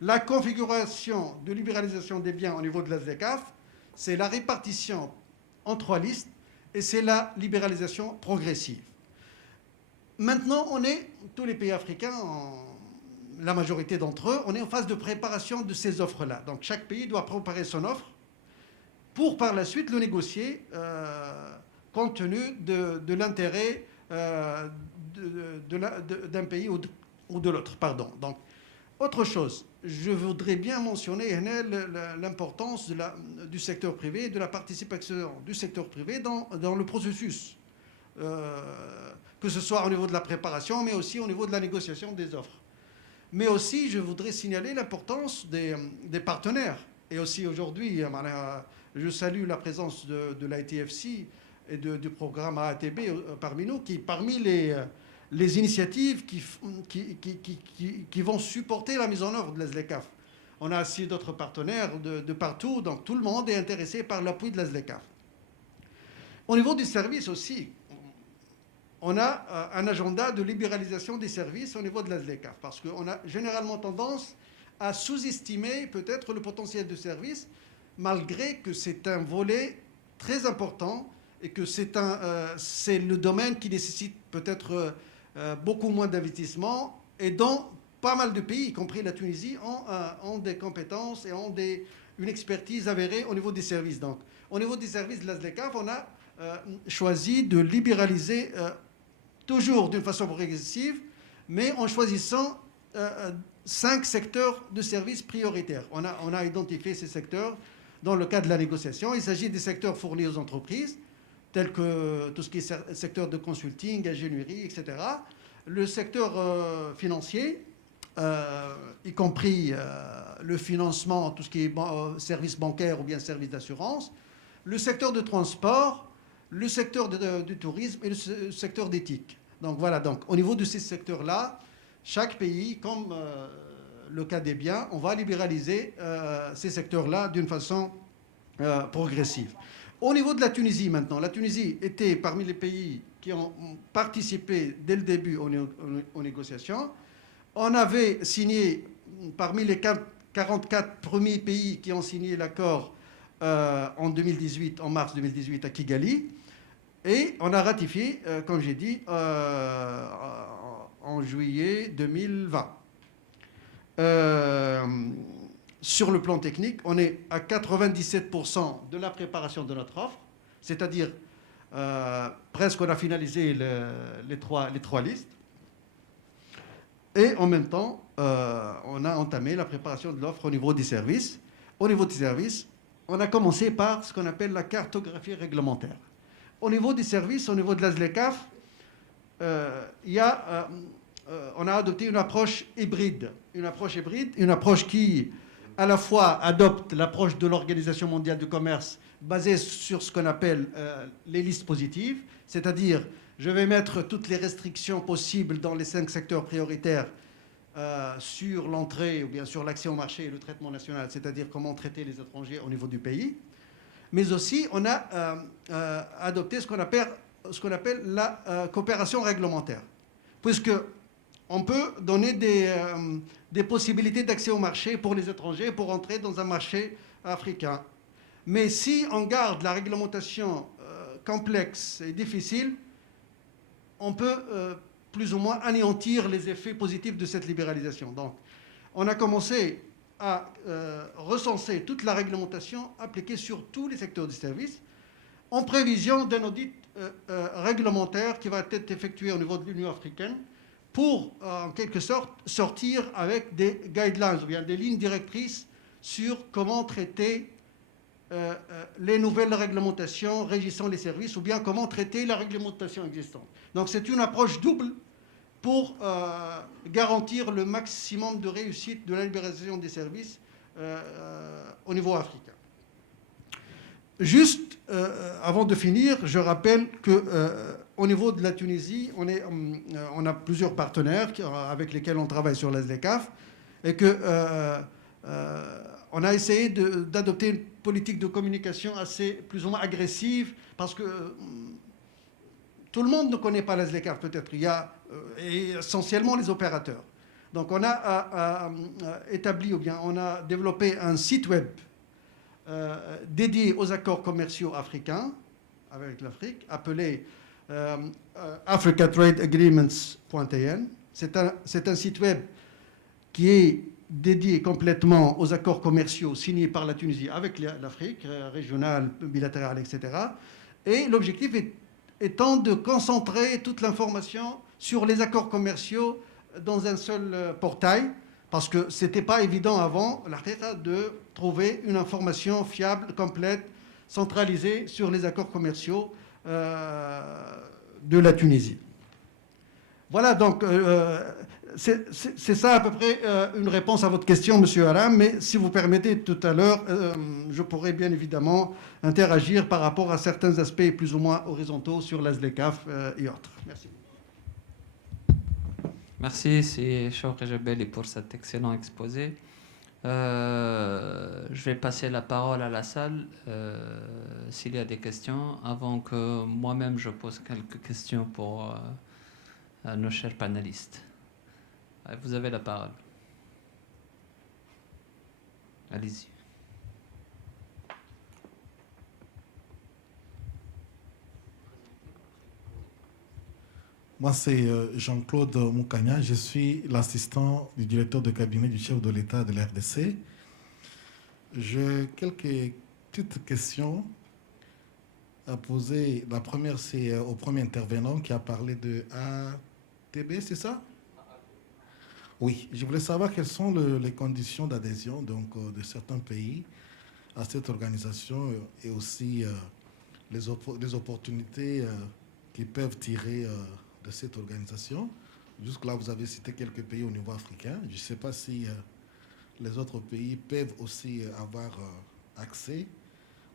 la configuration de libéralisation des biens au niveau de la ZLECAf, c'est la répartition en 3 listes et c'est la libéralisation progressive. Maintenant, tous les pays africains, la majorité d'entre eux, on est en phase de préparation de ces offres-là. Donc, chaque pays doit préparer son offre pour par la suite le négocier compte tenu de l'intérêt d'un pays ou de l'autre. Donc, autre chose, je voudrais bien mentionner l'importance du secteur privé et de la participation du secteur privé dans le processus, que ce soit au niveau de la préparation, mais aussi au niveau de la négociation des offres. Mais aussi, je voudrais signaler l'importance des partenaires. Et aussi aujourd'hui, je salue la présence de l'ITFC et du programme AATB parmi nous, parmi les initiatives qui vont supporter la mise en œuvre de la ZLECAf. On a aussi d'autres partenaires de partout, donc tout le monde est intéressé par l'appui de la ZLECAf. Au niveau du service aussi, on a un agenda de libéralisation des services au niveau de la ZLECAf, parce qu'on a généralement tendance à sous-estimer peut-être le potentiel de service, malgré que c'est un volet très important et que c'est le domaine qui nécessite peut-être beaucoup moins d'investissement, et dont pas mal de pays, y compris la Tunisie, ont des compétences et ont une expertise avérée au niveau des services. Donc, au niveau des services de la ZLECAf, on a choisi de libéraliser toujours d'une façon progressive, mais en choisissant 5 secteurs de services prioritaires. On a identifié ces secteurs dans le cadre de la négociation. Il s'agit des secteurs fournis aux entreprises, tels que tout ce qui est secteur de consulting, ingénierie, etc. Le secteur financier, y compris le financement, tout ce qui est services bancaires ou bien services d'assurance, le secteur de transport, le secteur du tourisme et le secteur d'éthique. Donc voilà, donc, au niveau de ces secteurs-là, chaque pays, comme le cas des biens, on va libéraliser ces secteurs-là d'une façon progressive. Au niveau de la Tunisie maintenant, la Tunisie était parmi les pays qui ont participé dès le début aux négociations. On avait signé, parmi les 44 premiers pays qui ont signé l'accord en mars 2018 à Kigali, et on a ratifié, comme j'ai dit, en juillet 2020. Sur le plan technique, on est à 97% de la préparation de notre offre, c'est-à-dire presque on a finalisé les trois listes. Et en même temps, on a entamé la préparation de l'offre au niveau des services. Au niveau des services, on a commencé par ce qu'on appelle la cartographie réglementaire. Au niveau des services, au niveau de la ZLECAf, on a adopté une approche hybride. Une approche qui, à la fois, adopte l'approche de l'Organisation mondiale du commerce basée sur ce qu'on appelle les listes positives, c'est-à-dire je vais mettre toutes les restrictions possibles dans les 5 secteurs prioritaires sur l'entrée ou bien sur l'accès au marché et le traitement national, c'est-à-dire comment traiter les étrangers au niveau du pays. Mais aussi, on a adopté ce qu'on appelle la coopération réglementaire, puisqu'on peut donner des possibilités d'accès au marché pour les étrangers pour entrer dans un marché africain. Mais si on garde la réglementation complexe et difficile, on peut plus ou moins anéantir les effets positifs de cette libéralisation. Donc, on a commencé à recenser toute la réglementation appliquée sur tous les secteurs du service, en prévision d'un audit réglementaire qui va être effectué au niveau de l'Union africaine pour, en quelque sorte, sortir avec des guidelines, ou bien des lignes directrices sur comment traiter les nouvelles réglementations régissant les services, ou bien comment traiter la réglementation existante. Donc c'est une approche double pour garantir le maximum de réussite de la libéralisation des services au niveau africain. Juste avant de finir, je rappelle qu'au niveau de la Tunisie, on a plusieurs partenaires avec lesquels on travaille sur la ZLECAf et on a essayé d'adopter une politique de communication assez plus ou moins agressive parce que tout le monde ne connaît pas la ZLECAf peut-être. Il y a essentiellement les opérateurs. Donc on a établi ou bien on a développé un site web dédié aux accords commerciaux africains avec l'Afrique, appelé africatradeagreements.tn. C'est un site web qui est dédié complètement aux accords commerciaux signés par la Tunisie avec l'Afrique, régionale, bilatérale, etc. Et l'objectif étant de concentrer toute l'information sur les accords commerciaux dans un seul portail, parce que ce n'était pas évident avant, de trouver une information fiable, complète, centralisée sur les accords commerciaux de la Tunisie. Voilà, donc c'est ça à peu près une réponse à votre question, Monsieur Aram, mais si vous permettez, tout à l'heure, je pourrais bien évidemment interagir par rapport à certains aspects plus ou moins horizontaux sur la ZLECAf et autres. Merci. Merci, c'est Chokri Jebeli pour cet excellent exposé. Je vais passer la parole à la salle s'il y a des questions, avant que moi-même je pose quelques questions pour nos chers panélistes. Vous avez la parole. Allez-y. Moi, c'est Jean-Claude Moukania. Je suis l'assistant du directeur de cabinet du chef de l'État de la RDC. J'ai quelques petites questions à poser. La première, c'est au premier intervenant qui a parlé de ATB, c'est ça? Oui, je voulais savoir quelles sont les conditions d'adhésion de certains pays à cette organisation et aussi les opportunités qu'ils peuvent tirer de cette organisation. Jusque-là, vous avez cité quelques pays au niveau africain. Je ne sais pas si les autres pays peuvent aussi avoir accès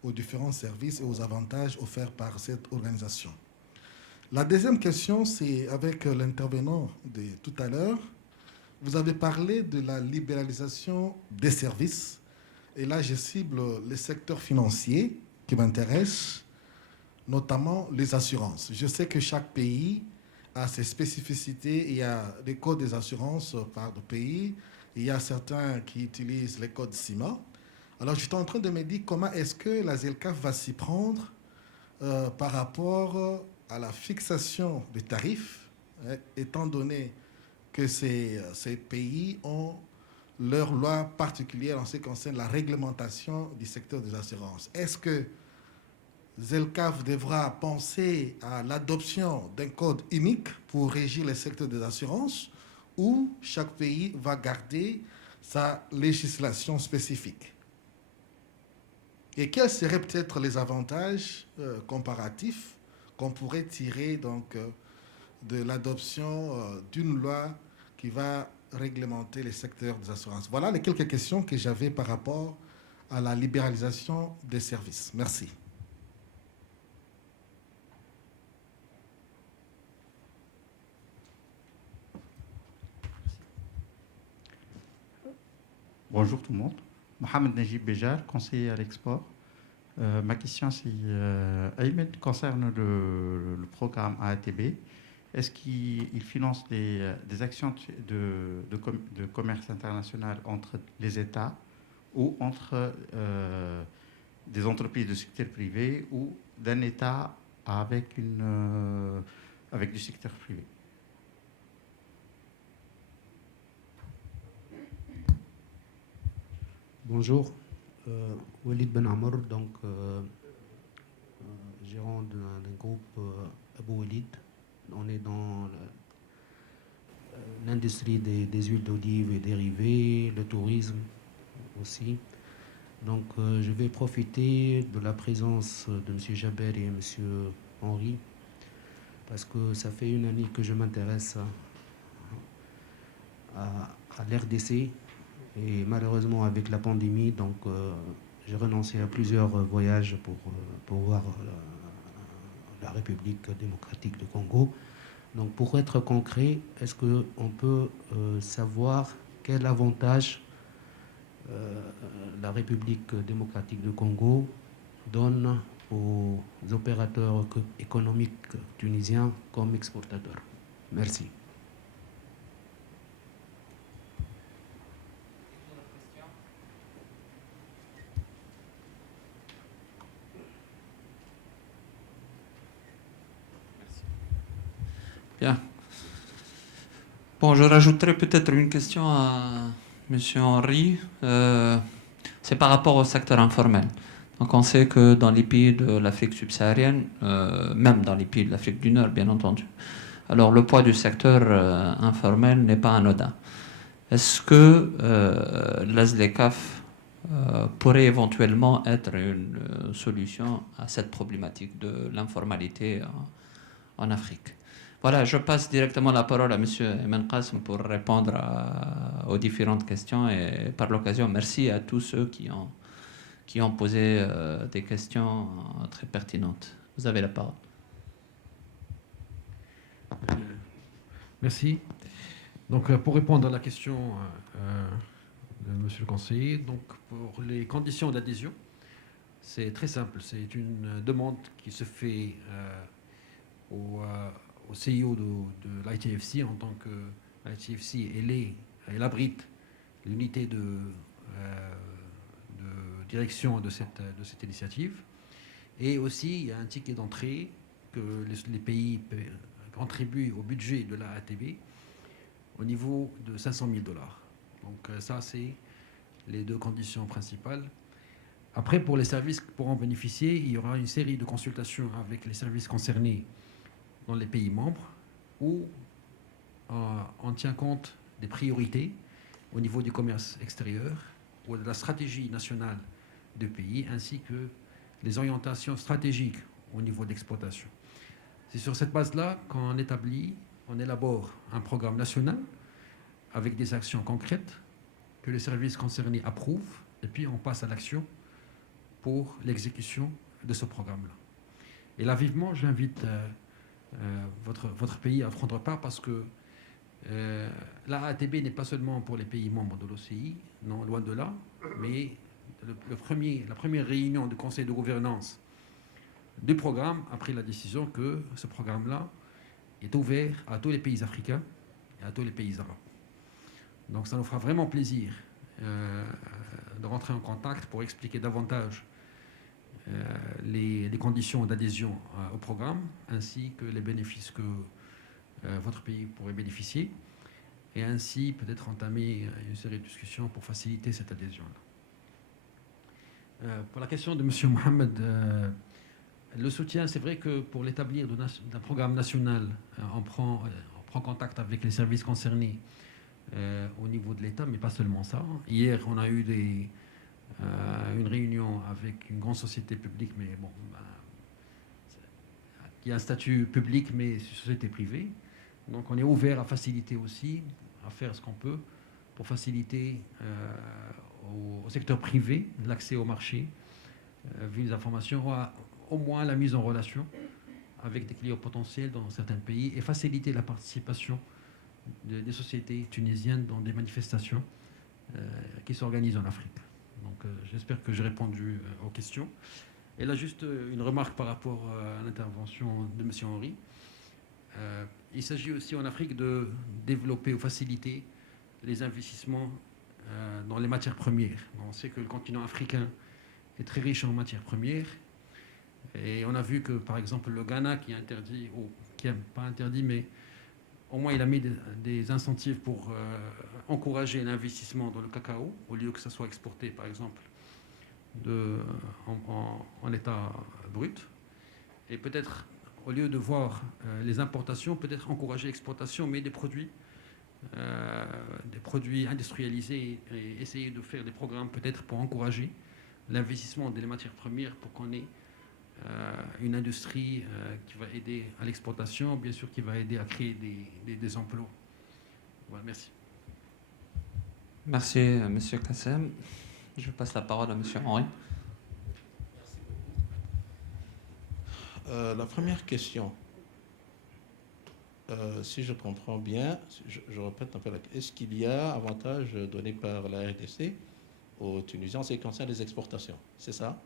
aux différents services et aux avantages offerts par cette organisation. La deuxième question, c'est avec l'intervenant de tout à l'heure. Vous avez parlé de la libéralisation des services. Et là, je cible les secteurs financiers qui m'intéressent, notamment les assurances. Je sais que chaque pays a ses spécificités. Il y a des codes des assurances par pays. Il y a certains qui utilisent les codes CIMA. Alors, j'étais en train de me dire comment est-ce que la ZLECAf va s'y prendre par rapport à la fixation des tarifs, étant donné que ces pays ont leur loi particulière en ce qui concerne la réglementation du secteur des assurances. Est-ce que ZLECAf devra penser à l'adoption d'un code unique pour régir le secteur des assurances ou chaque pays va garder sa législation spécifique? Et quels seraient peut-être les avantages comparatifs qu'on pourrait tirer de l'adoption d'une loi qui va réglementer les secteurs des assurances? Voilà les quelques questions que j'avais par rapport à la libéralisation des services. Merci. Bonjour tout le monde. Mohamed Najib Bejar, conseiller à l'export. Ma question concerne le programme AATB. Est-ce qu'il finance des actions de commerce international entre les États ou entre des entreprises du secteur privé ou d'un État avec du secteur privé. Bonjour, Walid Ben Amr, donc gérant d'un groupe Abou Walid. On est dans l'industrie des huiles d'olive et dérivés, le tourisme aussi. Donc je vais profiter de la présence de M. Jaber et M. Henry parce que ça fait une année que je m'intéresse à l'RDC. Et malheureusement, avec la pandémie, donc, j'ai renoncé à plusieurs voyages pour voir la République démocratique du Congo. Donc, pour être concret, est-ce qu'on peut savoir quel avantage la République démocratique du Congo donne aux opérateurs économiques tunisiens comme exportateurs? Merci. Bien. Bon, je rajouterai peut-être une question à M. Henry. C'est par rapport au secteur informel. Donc on sait que dans les pays de l'Afrique subsaharienne, même dans les pays de l'Afrique du Nord, bien entendu, alors le poids du secteur informel n'est pas anodin. Est-ce que l'ASLECAF pourrait éventuellement être une solution à cette problématique de l'informalité en Afrique? Voilà, je passe directement la parole à M. Emen Qassem pour répondre aux différentes questions et par l'occasion, merci à tous ceux qui ont posé des questions très pertinentes. Vous avez la parole. Merci. Donc, pour répondre à la question de Monsieur le conseiller, donc pour les conditions d'adhésion, c'est très simple. C'est une demande qui se fait au CIO de l'ITFC en tant que l'ITFC elle abrite l'unité de direction de cette initiative. Et aussi, il y a un ticket d'entrée que les pays contribuent au budget de la ATB au niveau de 500 000 $. Donc ça, c'est les deux conditions principales. Après, pour les services qui pourront bénéficier, il y aura une série de consultations avec les services concernés dans les pays membres où on tient compte des priorités au niveau du commerce extérieur ou de la stratégie nationale du pays, ainsi que les orientations stratégiques au niveau d'exploitation. C'est sur cette base-là qu'on élabore un programme national avec des actions concrètes que les services concernés approuvent, et puis on passe à l'action pour l'exécution de ce programme-là. Et là, vivement, j'invite votre pays à prendre part parce que la ATB n'est pas seulement pour les pays membres de l'OCI, non, loin de là, mais la première réunion du conseil de gouvernance du programme a pris la décision que ce programme-là est ouvert à tous les pays africains et à tous les pays arabes. Donc ça nous fera vraiment plaisir de rentrer en contact pour expliquer davantage les conditions d'adhésion au programme, ainsi que les bénéfices que votre pays pourrait bénéficier, et ainsi peut-être entamer une série de discussions pour faciliter cette adhésion-là. Pour la question de M. Mohamed, le soutien, c'est vrai que pour l'établir d'un programme national, on prend contact avec les services concernés au niveau de l'État, mais pas seulement ça. Hier, on a eu une réunion avec une grande société publique, mais bon, qui a un statut public, mais société privée. Donc on est ouvert à faciliter aussi, à faire ce qu'on peut pour faciliter au secteur privé l'accès au marché, vu les informations, au moins la mise en relation avec des clients potentiels dans certains pays et faciliter la participation des sociétés tunisiennes dans des manifestations qui s'organisent en Afrique. Donc j'espère que j'ai répondu aux questions. Et là, juste une remarque par rapport à l'intervention de M. Henry. Il s'agit aussi en Afrique de développer ou faciliter les investissements dans les matières premières. On sait que le continent africain est très riche en matières premières. Et on a vu que, par exemple, le Ghana, qui est interdit, ou qui n'est pas interdit, mais au moins il a mis des incentives pour encourager l'investissement dans le cacao, au lieu que ça soit exporté, par exemple, en état brut. Et peut-être, au lieu de voir les importations, peut-être encourager l'exportation, mais des produits industrialisés, et essayer de faire des programmes peut-être pour encourager l'investissement des matières premières pour qu'on ait une industrie qui va aider à l'exportation, bien sûr qui va aider à créer des emplois. Voilà, merci. Merci, Monsieur Kassem. Je passe la parole à Monsieur Henri. La première question, si je comprends bien, je répète un peu la question. Est-ce qu'il y a avantage donné par la RDC aux Tunisiens en ce qui concerne les exportations? C'est ça?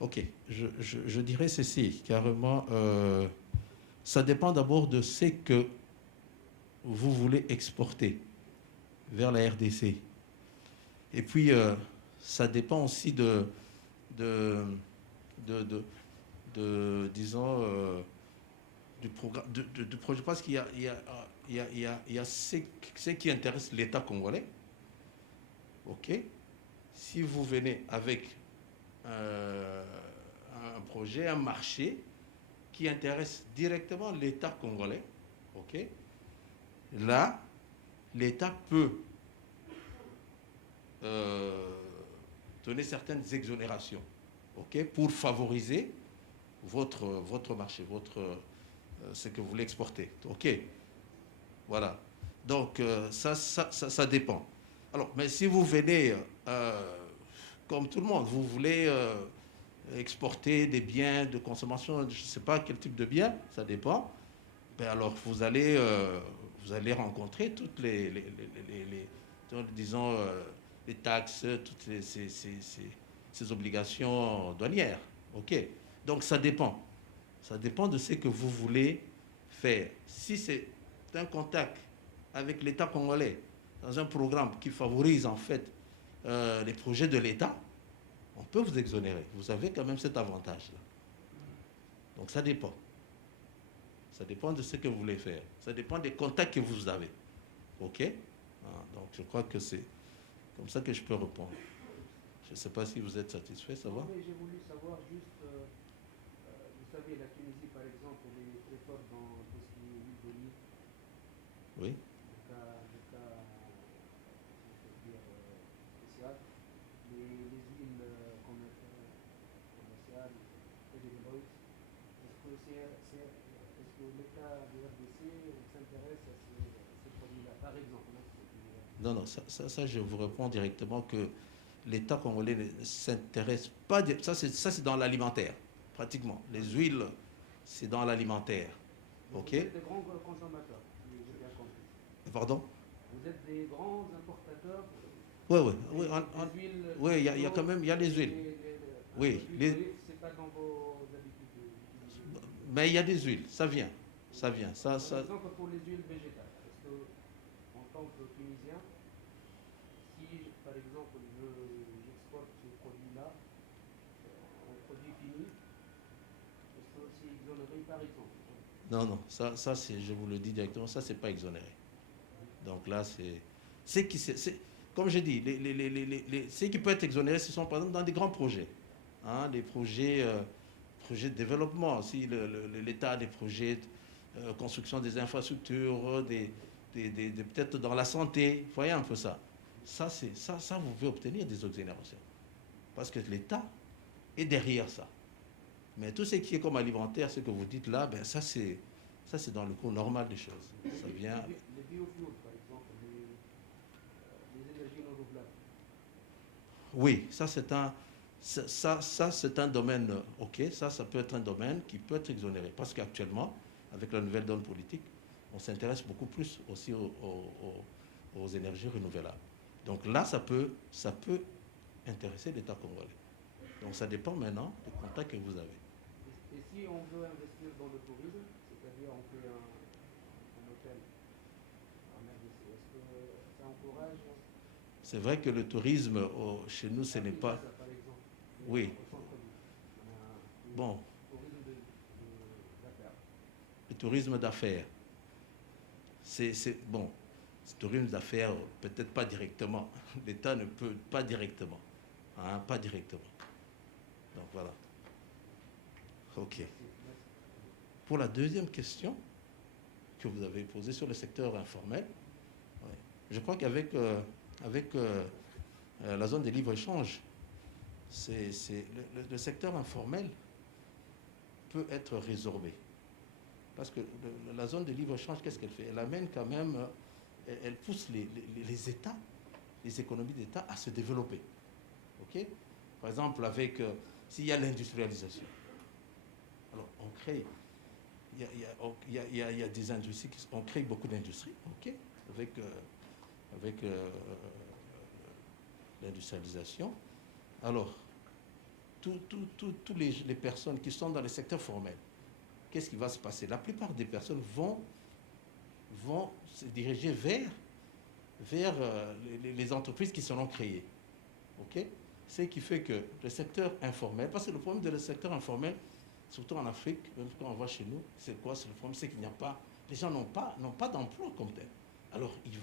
Ok, je dirais ceci, carrément, ça dépend d'abord de ce que vous voulez exporter vers la RDC. Et puis, ça dépend aussi disons, du programme, du projet, parce qu'il y a ce qui intéresse l'État congolais. Ok, si vous venez avec un projet, un marché qui intéresse directement l'État congolais, ok, là, l'État peut donner certaines exonérations, ok, pour favoriser votre marché, ce que vous voulez exporter, ok, voilà. Donc ça dépend. Alors, mais si vous venez comme tout le monde, vous voulez exporter des biens de consommation, je ne sais pas quel type de biens, ça dépend. Ben alors vous allez rencontrer toutes disons, les taxes, toutes ces obligations douanières. Ok. Donc ça dépend. Ça dépend de ce que vous voulez faire. Si c'est un contact avec l'État congolais dans un programme qui favorise en fait les projets de l'État, on peut vous exonérer. Vous avez quand même cet avantage-là. Donc ça dépend. Ça dépend de ce que vous voulez faire. Ça dépend des contacts que vous avez. OK? Donc je crois que c'est comme ça que je peux répondre. Je ne sais pas si vous êtes satisfait, ça va? Oui, j'ai voulu savoir juste, vous savez, la Tunisie par exemple, elle est très forte dans tout ce qui est huile d'olive. Oui. Le cas spécial. Les huiles commerciales, vegetable oils, est-ce que l'État de RDC s'intéresse à ces produits-là, par exemple? Non, ça, je vous réponds directement que l'État congolais ne s'intéresse pas. Ça, c'est dans l'alimentaire, pratiquement. Les huiles, c'est dans l'alimentaire. OK? Vous êtes des grands consommateurs, j'ai bien compris. Pardon? Vous êtes des grands importateurs. Oui, il y a quand même, il y a les huiles. Oui. C'est pas dans vos habitudes. Mais il y a des huiles, ça vient. Ça. Par exemple, pour les huiles végétales, parce que en tant que Tunisien, si par exemple j'exporte ce produit-là, un produit fini, est-ce que c'est exonéré par exemple? Non, ça je vous le dis directement, ça c'est pas exonéré. Donc là, comme je dis, ce qui peut être exonéré, ce sont par exemple dans des grands projets, des projets de développement. Si l'État a des projets de construction des infrastructures, peut-être dans la santé, vous voyez un peu ça. Ça, vous pouvez obtenir des exonérations. Parce que l'État est derrière ça. Mais tout ce qui est comme alimentaire, ce que vous dites là, ben ça c'est dans le cours normal des choses. Ça vient. Les biofuels, par exemple, les énergies renouvelables. Oui, ça c'est un domaine, ok, ça peut être un domaine qui peut être exonéré. Parce qu'actuellement, avec la nouvelle donne politique, on s'intéresse beaucoup plus aussi aux énergies renouvelables. Donc là, ça peut intéresser l'État congolais. Donc ça dépend maintenant des contacts que vous avez. Et si on veut investir dans le tourisme, c'est-à-dire on fait un hôtel en RDC, est-ce que ça encourage? C'est vrai que le tourisme, chez nous, ce n'est pas... Oui. Bon. Le tourisme d'affaires. Bon. Le tourisme d'affaires, peut-être pas directement. L'État ne peut pas directement. Hein, pas directement. Donc voilà. OK. Pour la deuxième question que vous avez posée sur le secteur informel, ouais, je crois qu'avec la zone de libre-échange, le secteur informel peut être résorbé. Parce que la zone de libre-échange, qu'est-ce qu'elle fait? Elle amène quand même, elle pousse les États, les économies d'État à se développer. OK? Par exemple, s'il y a l'industrialisation, alors on crée, il y a des industries, on crée beaucoup d'industries, OK? Avec l'industrialisation. Alors, toutes les personnes qui sont dans le secteur formel, qu'est-ce qui va se passer? La plupart des personnes vont se diriger vers les entreprises qui seront créées. OK? Ce qui fait que le secteur informel, parce que le problème de secteur informel, surtout en Afrique, même quand on va chez nous, c'est quoi? C'est le problème, c'est qu'il n'y a pas, les gens n'ont pas d'emploi comme tel. Alors ils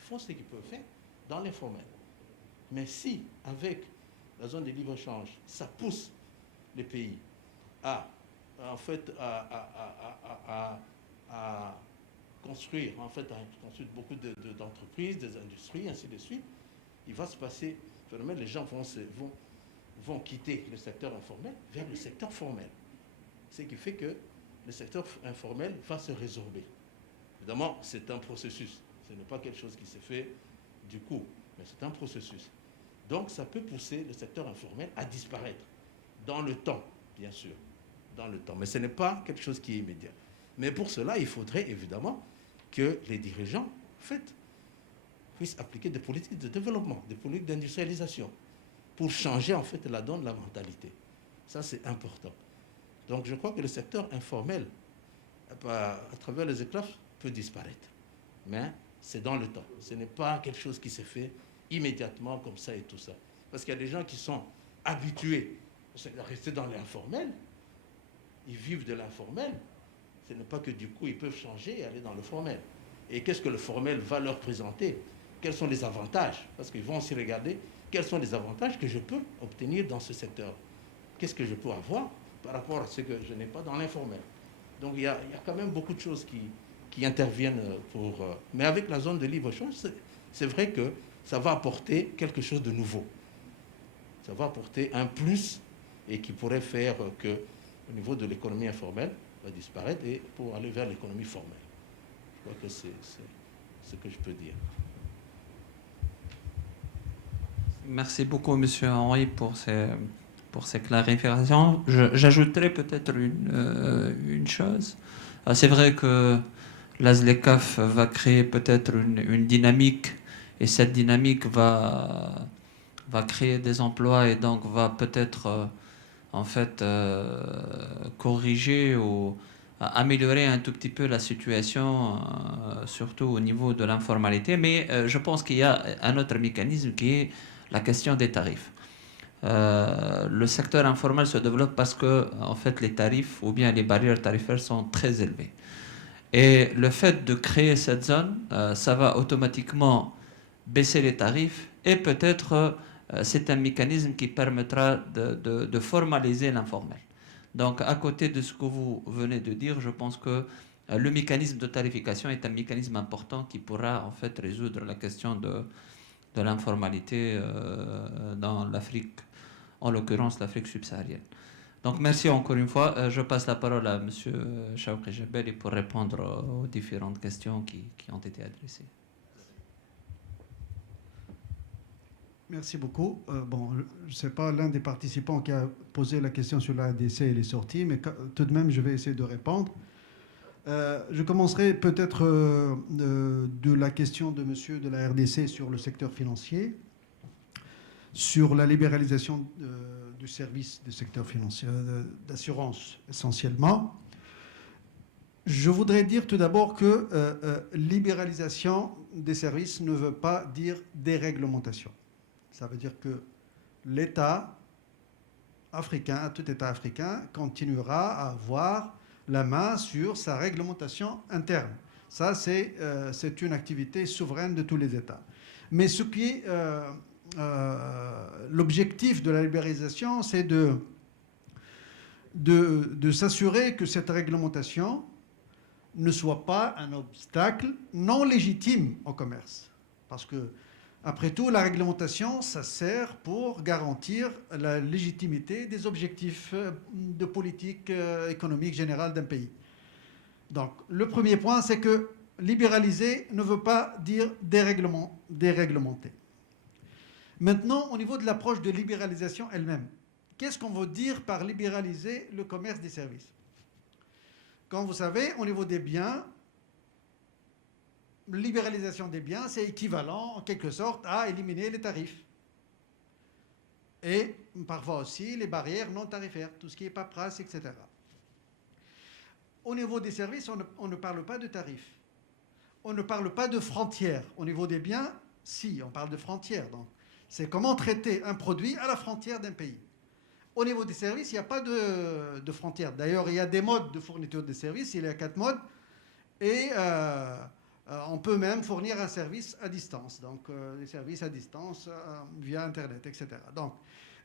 font ce qu'ils peuvent faire dans l'informel. Mais si, avec la zone de libre-échange, ça pousse les pays à construire beaucoup d'entreprises, des industries, ainsi de suite, il va se passer, les gens vont quitter le secteur informel vers le secteur formel. Ce qui fait que le secteur informel va se résorber. Évidemment, c'est un processus. Ce n'est pas quelque chose qui s'est fait du coup, mais c'est un processus. Donc, ça peut pousser le secteur informel à disparaître dans le temps, bien sûr, dans le temps. Mais ce n'est pas quelque chose qui est immédiat. Mais pour cela, il faudrait évidemment que les dirigeants, en fait, puissent appliquer des politiques de développement, des politiques d'industrialisation, pour changer, en fait, la donne, la mentalité. Ça, c'est important. Donc, je crois que le secteur informel, à travers les éclats, peut disparaître. Mais c'est dans le temps. Ce n'est pas quelque chose qui s'est fait immédiatement comme ça et tout ça. Parce qu'il y a des gens qui sont habitués à rester dans l'informel. Ils vivent de l'informel. Ce n'est pas que du coup, ils peuvent changer et aller dans le formel. Et qu'est-ce que le formel va leur présenter? Quels sont les avantages? Parce qu'ils vont aussi regarder quels sont les avantages que je peux obtenir dans ce secteur. Qu'est-ce que je peux avoir par rapport à ce que je n'ai pas dans l'informel? Donc, il y a quand même beaucoup de choses qui interviennent pour... mais avec la zone de libre-échange, c'est vrai que ça va apporter quelque chose de nouveau. Ça va apporter un plus et qui pourrait faire que au niveau de l'économie informelle va disparaître et pour aller vers l'économie formelle. Je crois que c'est ce que je peux dire. Merci beaucoup, M. Henry, pour ces clarifications. J'ajouterai peut-être une chose. C'est vrai que la ZLECAf va créer peut-être une dynamique, et cette dynamique va créer des emplois et donc va peut-être corriger ou améliorer un tout petit peu la situation, surtout au niveau de l'informalité. Mais je pense qu'il y a un autre mécanisme qui est la question des tarifs. Le secteur informel se développe parce que les tarifs ou bien les barrières tarifaires sont très élevées. Et le fait de créer cette zone, ça va automatiquement baisser les tarifs et peut-être c'est un mécanisme qui permettra de formaliser l'informel. Donc, à côté de ce que vous venez de dire, je pense que le mécanisme de tarification est un mécanisme important qui pourra résoudre la question de l'informalité dans l'Afrique, en l'occurrence l'Afrique subsaharienne. Donc, merci encore une fois. Je passe la parole à M. Chawki Jebeli pour répondre aux différentes questions qui ont été adressées. Merci beaucoup. Je ne sais pas l'un des participants qui a posé la question sur la RDC et les sorties, mais tout de même, je vais essayer de répondre. Je commencerai peut-être de la question de monsieur de la RDC sur le secteur financier, sur la libéralisation du service du secteur financier, d'assurance essentiellement. Je voudrais dire tout d'abord que libéralisation des services ne veut pas dire déréglementation. Ça veut dire que l'État africain, tout État africain continuera à avoir la main sur sa réglementation interne. Ça, c'est une activité souveraine de tous les États. Mais ce qui est l'objectif de la libéralisation, c'est de s'assurer que cette réglementation ne soit pas un obstacle non légitime au commerce. Parce que, après tout, la réglementation, ça sert pour garantir la légitimité des objectifs de politique économique générale d'un pays. Donc, le premier point, c'est que libéraliser ne veut pas dire déréglementer. Maintenant, au niveau de l'approche de libéralisation elle-même, qu'est-ce qu'on veut dire par libéraliser le commerce des services? Comme vous savez, au niveau des biens, libéralisation des biens, c'est équivalent en quelque sorte à éliminer les tarifs. Et parfois aussi les barrières non tarifaires, tout ce qui est paperasse, etc. Au niveau des services, on ne parle pas de tarifs. On ne parle pas de frontières. Au niveau des biens, si, on parle de frontières. Donc, c'est comment traiter un produit à la frontière d'un pays. Au niveau des services, il n'y a pas de frontières. D'ailleurs, il y a des modes de fourniture de services. Il y a 4 modes. Et on peut même fournir un service à distance. Donc, des services à distance via Internet, etc. Donc,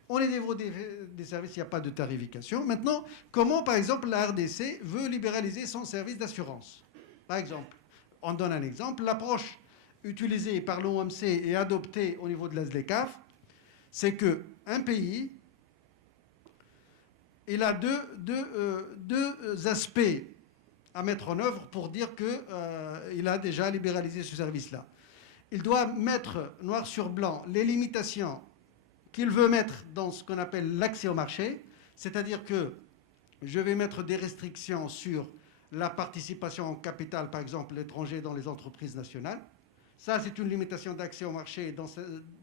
au niveau des services, il n'y a pas de tarification. Maintenant, comment, par exemple, la RDC veut libéraliser son service d'assurance? Par exemple, on donne un exemple. L'approche utilisée par l'OMC et adoptée au niveau de la SLECAF, c'est qu'un pays, il a deux aspects à mettre en œuvre pour dire qu'il a déjà libéralisé ce service-là. Il doit mettre noir sur blanc les limitations qu'il veut mettre dans ce qu'on appelle l'accès au marché, c'est-à-dire que je vais mettre des restrictions sur la participation en capital, par exemple, étranger dans les entreprises nationales. Ça, c'est une limitation d'accès au marché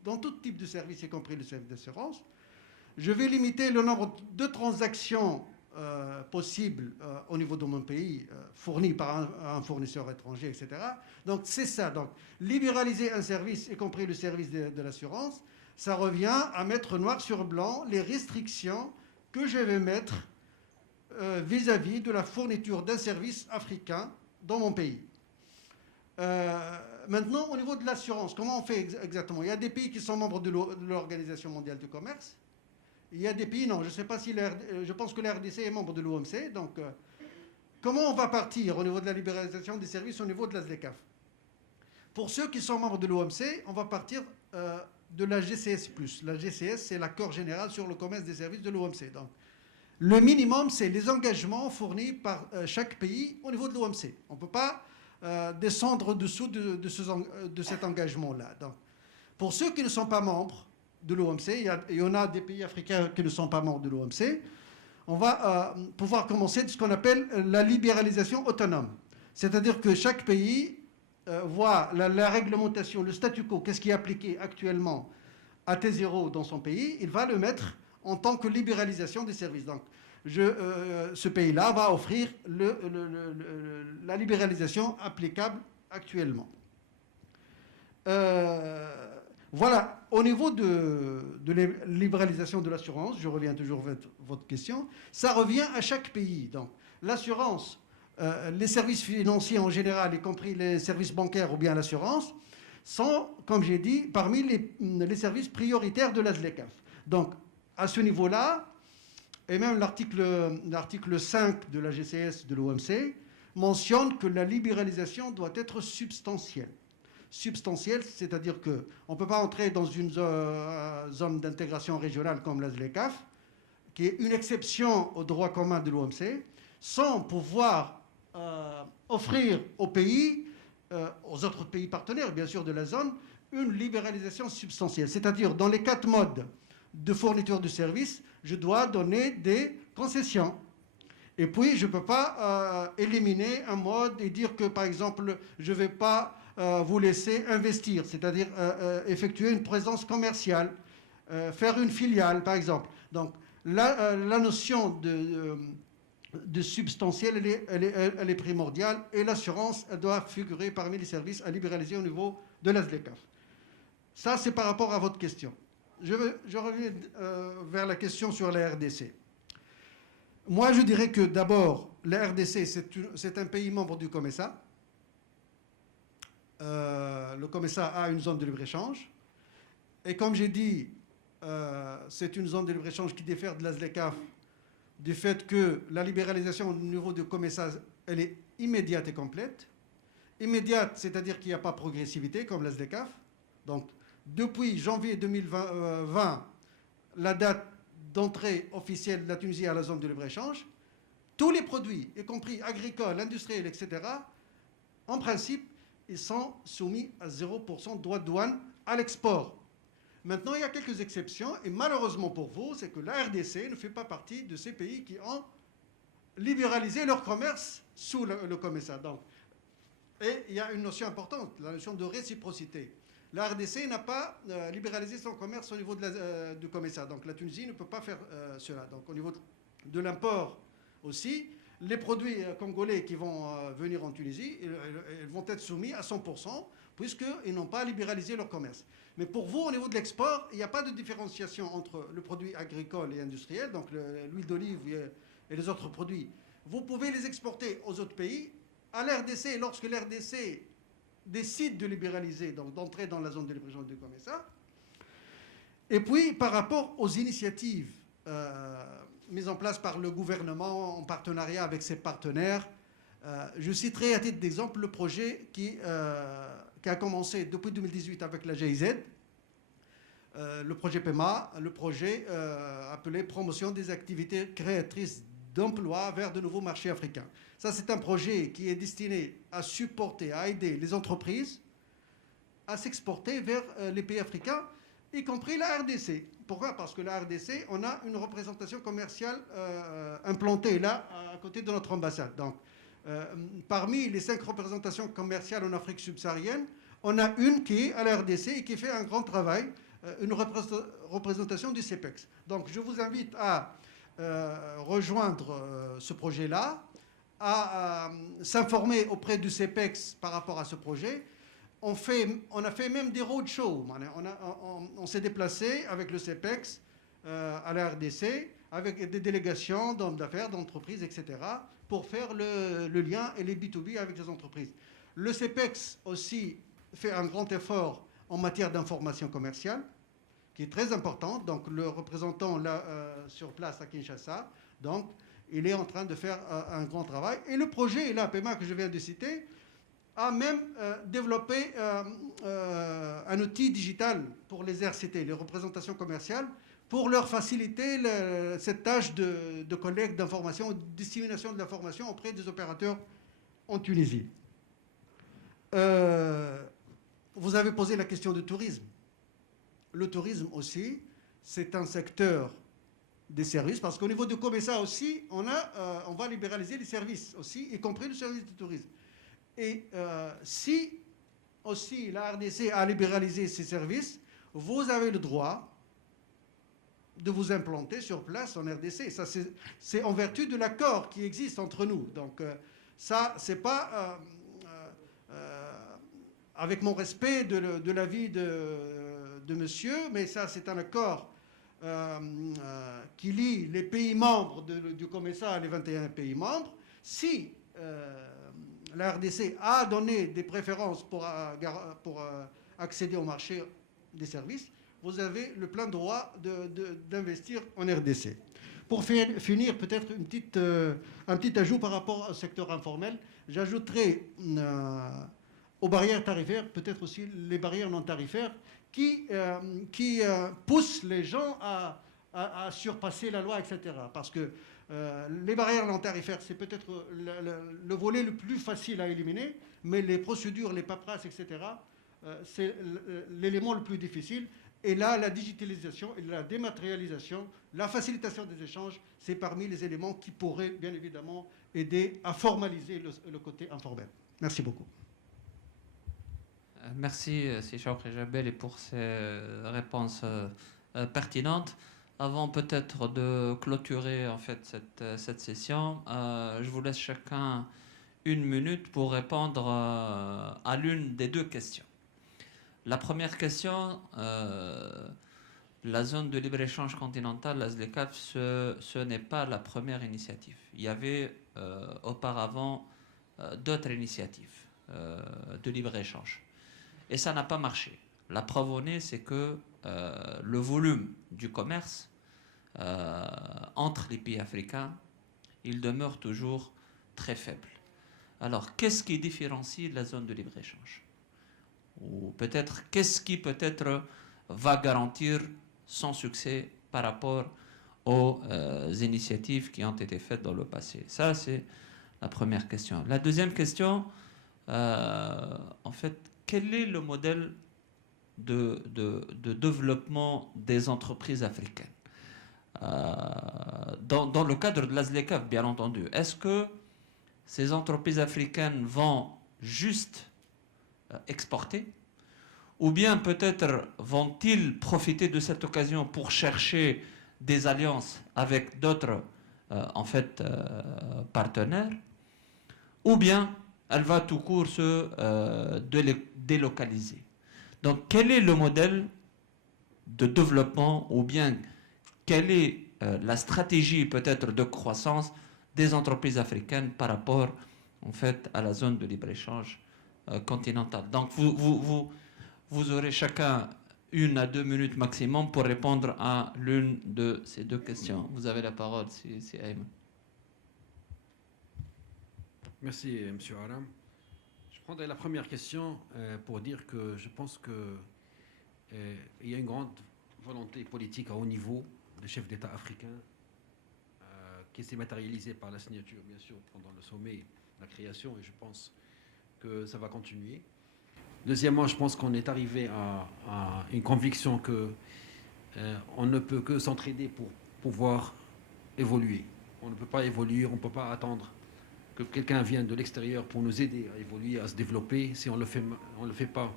dans tout type de service, y compris le service d'assurance. Je vais limiter le nombre de transactions possibles au niveau de mon pays, fournies par un fournisseur étranger, etc. Donc, c'est ça. Donc, libéraliser un service, y compris le service de l'assurance, ça revient à mettre noir sur blanc les restrictions que je vais mettre vis-à-vis de la fourniture d'un service africain dans mon pays. Maintenant, au niveau de l'assurance, comment on fait exactement? Il y a des pays qui sont membres de l'Organisation mondiale du commerce. Il y a des pays, non, je ne sais pas si je pense que la RDC est membre de l'OMC. Donc, comment on va partir au niveau de la libéralisation des services au niveau de la SLECAF? Pour ceux qui sont membres de l'OMC, on va partir de la GCS+. La GCS, c'est l'accord général sur le commerce des services de l'OMC. Donc, le minimum, c'est les engagements fournis par chaque pays au niveau de l'OMC. On ne peut pas descendre au-dessous de cet engagement-là. Donc, pour ceux qui ne sont pas membres de l'OMC, il y en a des pays africains qui ne sont pas membres de l'OMC, on va pouvoir commencer de ce qu'on appelle la libéralisation autonome. C'est-à-dire que chaque pays voit la réglementation, le statu quo, qu'est-ce qui est appliqué actuellement à T0 dans son pays, il va le mettre en tant que libéralisation des services. Donc, ce pays-là va offrir la libéralisation applicable actuellement. Voilà, au niveau de la libéralisation de l'assurance, je reviens toujours à votre question, ça revient à chaque pays. Donc, l'assurance, les services financiers en général, y compris les services bancaires ou bien l'assurance, sont, comme j'ai dit, parmi les services prioritaires de la SLECAF. Donc, à ce niveau-là, et même l'article 5 de la GCS de l'OMC mentionne que la libéralisation doit être substantielle. Substantielle, c'est-à-dire qu'on ne peut pas entrer dans une zone d'intégration régionale comme la SLECAF, qui est une exception au droit commun de l'OMC, sans pouvoir offrir aux pays, aux autres pays partenaires, bien sûr, de la zone, une libéralisation substantielle. C'est-à-dire, dans les 4 modes de fourniture de services, je dois donner des concessions. Et puis, je ne peux pas éliminer un mode et dire que, par exemple, je ne vais pas vous laisser investir, c'est-à-dire effectuer une présence commerciale, faire une filiale, par exemple. Donc, la notion de substantiel, elle est primordiale, et l'assurance, elle doit figurer parmi les services à libéraliser au niveau de la SLECAF. Ça, c'est par rapport à votre question. je reviens vers la question sur la RDC. Moi, je dirais que d'abord, la RDC, c'est un pays membre du COMESA. Le COMESA a une zone de libre-échange. Et comme j'ai dit, c'est une zone de libre-échange qui diffère de la ZLECAf du fait que la libéralisation au niveau du COMESA, elle est immédiate et complète. Immédiate, c'est-à-dire qu'il n'y a pas de progressivité comme la ZLECAf. Donc, depuis janvier 2020, la date d'entrée officielle de la Tunisie à la zone de libre-échange, tous les produits, y compris agricoles, industriels, etc., en principe, ils sont soumis à 0% de droits de douane à l'export. Maintenant, il y a quelques exceptions, et malheureusement pour vous, c'est que la RDC ne fait pas partie de ces pays qui ont libéralisé leur commerce sous le COMESA. Donc, et il y a une notion importante, la notion de réciprocité. La RDC n'a pas libéralisé son commerce au niveau du COMESA. Donc la Tunisie ne peut pas faire cela. Donc au niveau de l'import aussi, les produits congolais qui vont venir en Tunisie, ils vont être soumis à 100% puisqu'ils n'ont pas libéralisé leur commerce. Mais pour vous, au niveau de l'export, il n'y a pas de différenciation entre le produit agricole et industriel, donc l'huile d'olive et les autres produits. Vous pouvez les exporter aux autres pays. À l'RDC, lorsque l'RDC décide de libéraliser, donc d'entrer dans la zone de libre-échange du COMESA. Et puis, par rapport aux initiatives mises en place par le gouvernement en partenariat avec ses partenaires, je citerai à titre d'exemple le projet qui a commencé depuis 2018 avec la GIZ, le projet PEMA, le projet appelé Promotion des activités créatrices d'emplois vers de nouveaux marchés africains. Ça, c'est un projet qui est destiné à supporter, à aider les entreprises à s'exporter vers les pays africains, y compris la RDC. Pourquoi? Parce que la RDC, on a une représentation commerciale implantée là, à côté de notre ambassade. Donc, parmi les 5 représentations commerciales en Afrique subsaharienne, on a une qui est à la RDC et qui fait un grand travail, une représentation du CEPEX. Donc, je vous invite à rejoindre ce projet-là, à s'informer auprès du CEPEX par rapport à ce projet. On a fait même des roadshows. On s'est déplacé avec le CEPEX à la RDC, avec des délégations d'hommes d'affaires, d'entreprises, etc., pour faire le lien et les B2B avec les entreprises. Le CEPEX aussi fait un grand effort en matière d'information commerciale, qui est très importante. Donc, le représentant là, sur place à Kinshasa, donc, il est en train de faire un grand travail. Et le projet, là, PEMA, que je viens de citer, a même développé un outil digital pour les RCT, les représentations commerciales, pour leur faciliter cette tâche de collecte d'informations, de dissémination de l'information auprès des opérateurs en Tunisie. Vous avez posé la question du tourisme. Le tourisme aussi, c'est un secteur des services, parce qu'au niveau du COMESA aussi, on va libéraliser les services aussi, y compris le service du tourisme. Et si aussi la RDC a libéralisé ses services, vous avez le droit de vous implanter sur place en RDC. Ça, c'est en vertu de l'accord qui existe entre nous. Donc ça, c'est pas avec mon respect de l'avis de monsieur, mais ça, c'est un accord qui lie les pays membres du COMESA, les 21 pays membres. Si la RDC a donné des préférences pour accéder au marché des services, vous avez le plein droit d'investir en RDC. Pour finir, peut-être un petit ajout par rapport au secteur informel. J'ajouterai aux barrières tarifaires, peut-être aussi les barrières non tarifaires, qui poussent les gens à surpasser la loi, etc. Parce que les barrières non tarifaires, c'est peut-être le volet le plus facile à éliminer, mais les procédures, les paperasses, etc., c'est l'élément le plus difficile. Et là, la digitalisation et la dématérialisation, la facilitation des échanges, c'est parmi les éléments qui pourraient, bien évidemment, aider à formaliser le côté informel. Merci beaucoup. Merci, Cheikh Jabel, et pour ces réponses pertinentes. Avant peut-être de clôturer en fait cette session, je vous laisse chacun 1 minute pour répondre à l'une des 2 questions. La première question la zone de libre-échange continentale, la ZLECAf, ce n'est pas la première initiative. Il y avait auparavant d'autres initiatives de libre-échange. Et ça n'a pas marché. La preuve en est, c'est que le volume du commerce entre les pays africains, il demeure toujours très faible. Alors, qu'est-ce qui différencie la zone de libre-échange? Ou peut-être, qu'est-ce qui peut-être va garantir son succès par rapport aux initiatives qui ont été faites dans le passé? Ça, c'est la première question. La deuxième question, en fait, quel est le modèle de développement des entreprises africaines dans le cadre de la ZLECAf, bien entendu? Est-ce que ces entreprises africaines vont juste exporter, ou bien peut-être vont-ils profiter de cette occasion pour chercher des alliances avec d'autres partenaires, ou bien elle va tout court se délocaliser? Donc quel est le modèle de développement, ou bien quelle est la stratégie peut-être de croissance des entreprises africaines par rapport en fait à la zone de libre-échange continentale? Donc vous aurez chacun 1 à 2 minutes maximum pour répondre à l'une de ces deux questions. Vous avez la parole, c'est Ayman. Merci, M. Aram. Je prendrai la première question pour dire que je pense qu'il y a une grande volonté politique à haut niveau des chefs d'État africains qui s'est matérialisée par la signature, bien sûr, pendant le sommet, la création, et je pense que ça va continuer. Deuxièmement, je pense qu'on est arrivé à une conviction qu'on ne peut que s'entraider pour pouvoir évoluer. On ne peut pas évoluer, on ne peut pas attendre que quelqu'un vienne de l'extérieur pour nous aider à évoluer, à se développer. Si on le fait pas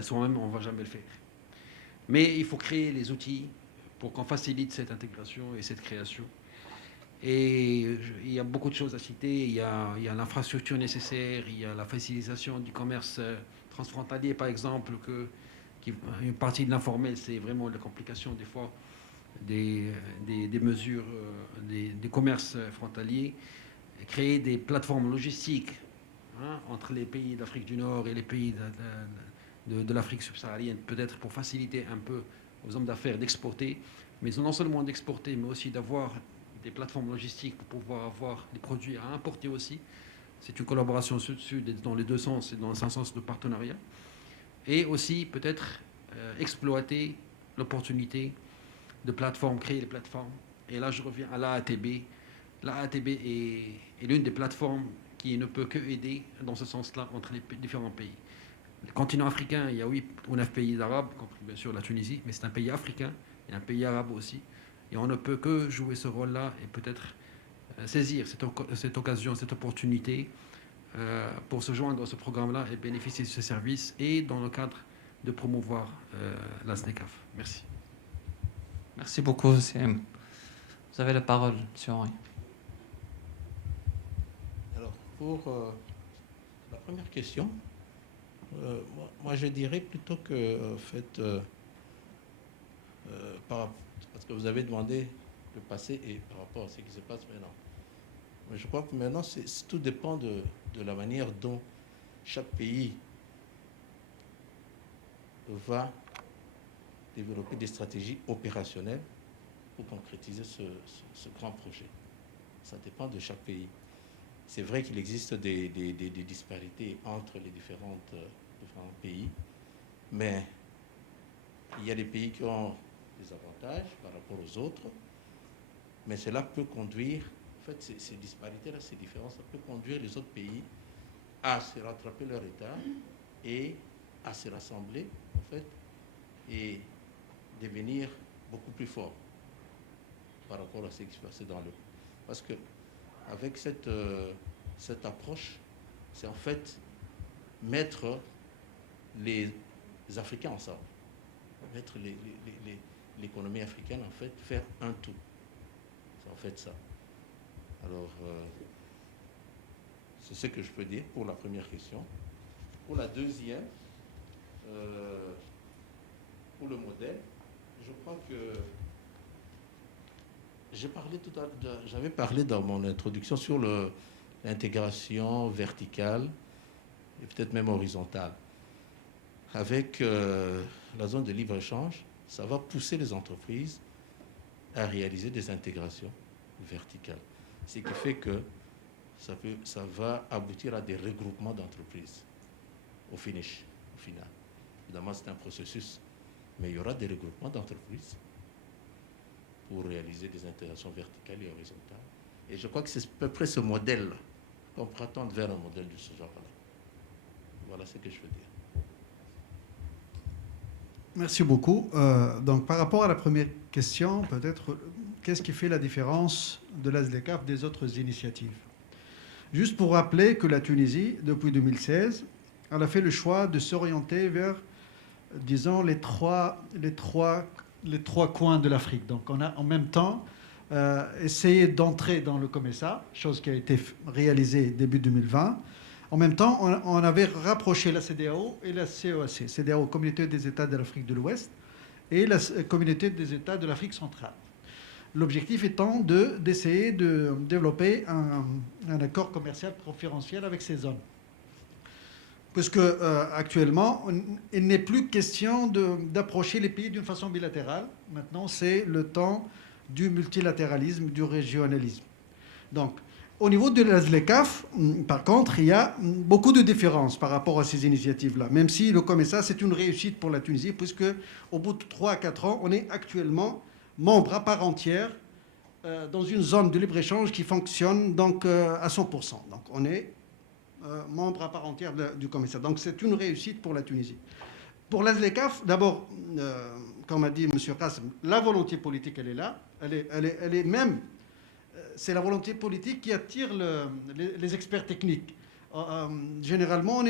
soi-même, on ne va jamais le faire. Mais il faut créer les outils pour qu'on facilite cette intégration et cette création. Et il y a beaucoup de choses à citer. Il y a l'infrastructure nécessaire, il y a la facilitation du commerce transfrontalier, par exemple, une partie de l'informel, c'est vraiment la complication des fois des mesures des commerces frontaliers. Créer des plateformes logistiques entre les pays d'Afrique du Nord et les pays de l'Afrique subsaharienne, peut-être pour faciliter un peu aux hommes d'affaires d'exporter, mais non seulement d'exporter, mais aussi d'avoir des plateformes logistiques pour pouvoir avoir des produits à importer aussi. C'est une collaboration sud-sud dans les deux sens et dans un sens de partenariat. Et aussi peut-être exploiter l'opportunité de plateformes, créer des plateformes. Et là, je reviens à l'AATB. L'AATB est l'une des plateformes qui ne peut que aider dans ce sens-là entre les différents pays. Le continent africain, il y a 8 ou 9 pays arabes, compris bien sûr la Tunisie, mais c'est un pays africain et un pays arabe aussi. Et on ne peut que jouer ce rôle-là et peut-être saisir cette occasion, cette opportunité pour se joindre à ce programme-là et bénéficier de ce service et dans le cadre de promouvoir la ZLECAf. Merci. Merci beaucoup, CM. Vous avez la parole, M. Henri. Alors, pour la première question, moi je dirais plutôt que, en fait, parce que vous avez demandé le passé et par rapport à ce qui se passe maintenant. Mais je crois que maintenant, tout dépend de la manière dont chaque pays va développer des stratégies opérationnelles pour concrétiser ce grand projet. Ça dépend de chaque pays. C'est vrai qu'il existe des disparités entre les différents pays, mais il y a des pays qui ont des avantages par rapport aux autres, mais cela peut conduire, en fait, ces disparités-là, ces différences, ça peut conduire les autres pays à se rattraper leur état et à se rassembler, en fait, et devenir beaucoup plus forts par rapport à ce qui se passait dans le... Parce que avec cette approche, c'est en fait mettre les Africains ensemble, mettre l'économie africaine, en fait, faire un tout. C'est en fait ça. Alors, c'est ce que je peux dire pour la première question. Pour la deuxième, pour le modèle, Je crois que j'avais parlé dans mon introduction sur l'intégration verticale et peut-être même horizontale. Avec la zone de libre-échange, ça va pousser les entreprises à réaliser des intégrations verticales. Ce qui fait que ça va aboutir à des regroupements d'entreprises au final. Évidemment, c'est un processus, mais il y aura des regroupements d'entreprises pour réaliser des intégrations verticales et horizontales. Et je crois que c'est à peu près ce modèle qu'on pourra tendre vers un modèle de ce genre-là. Voilà ce que je veux dire. Merci beaucoup. Donc, par rapport à la première question, peut-être, qu'est-ce qui fait la différence de la ZLECAf des autres initiatives? Juste pour rappeler que la Tunisie, depuis 2016, elle a fait le choix de s'orienter vers, disons, les trois coins de l'Afrique. Donc, on a en même temps essayé d'entrer dans le COMESA, chose qui a été réalisée début 2020. En même temps, on avait rapproché la CEDEAO et la CEAC. CEDEAO, Communauté des États de l'Afrique de l'Ouest, et la Communauté des États de l'Afrique centrale. L'objectif étant d'essayer de développer un accord commercial préférentiel avec ces zones. Puisque actuellement, il n'est plus question d'approcher les pays d'une façon bilatérale. Maintenant, c'est le temps du multilatéralisme, du régionalisme. Donc, au niveau de la ZLECAf, par contre, il y a beaucoup de différences par rapport à ces initiatives-là. Même si le COMESA, c'est une réussite pour la Tunisie, puisque au bout de 3 à 4 ans, on est actuellement membre à part entière dans une zone de libre-échange qui fonctionne donc à 100%. Donc on est membre à part entière du COMESA. Donc c'est une réussite pour la Tunisie. Pour la ZLECAf, d'abord, comme a dit M. Qassem, la volonté politique, elle est là. Elle est même... C'est la volonté politique qui attire les experts techniques. Généralement,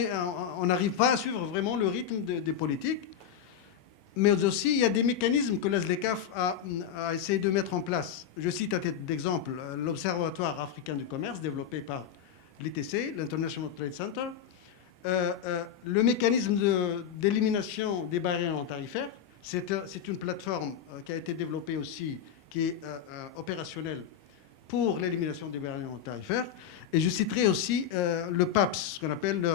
on n'arrive pas à suivre vraiment le rythme des politiques, mais aussi il y a des mécanismes que la ZLECAf a essayé de mettre en place. Je cite à titre d'exemple l'Observatoire africain du commerce développé par l'ITC, l'International Trade Center, le mécanisme d'élimination des barrières non tarifaires. C'est une plateforme qui a été développée aussi, qui est opérationnelle pour l'élimination des barrières non tarifaires. Et je citerai aussi le PAPS, ce qu'on appelle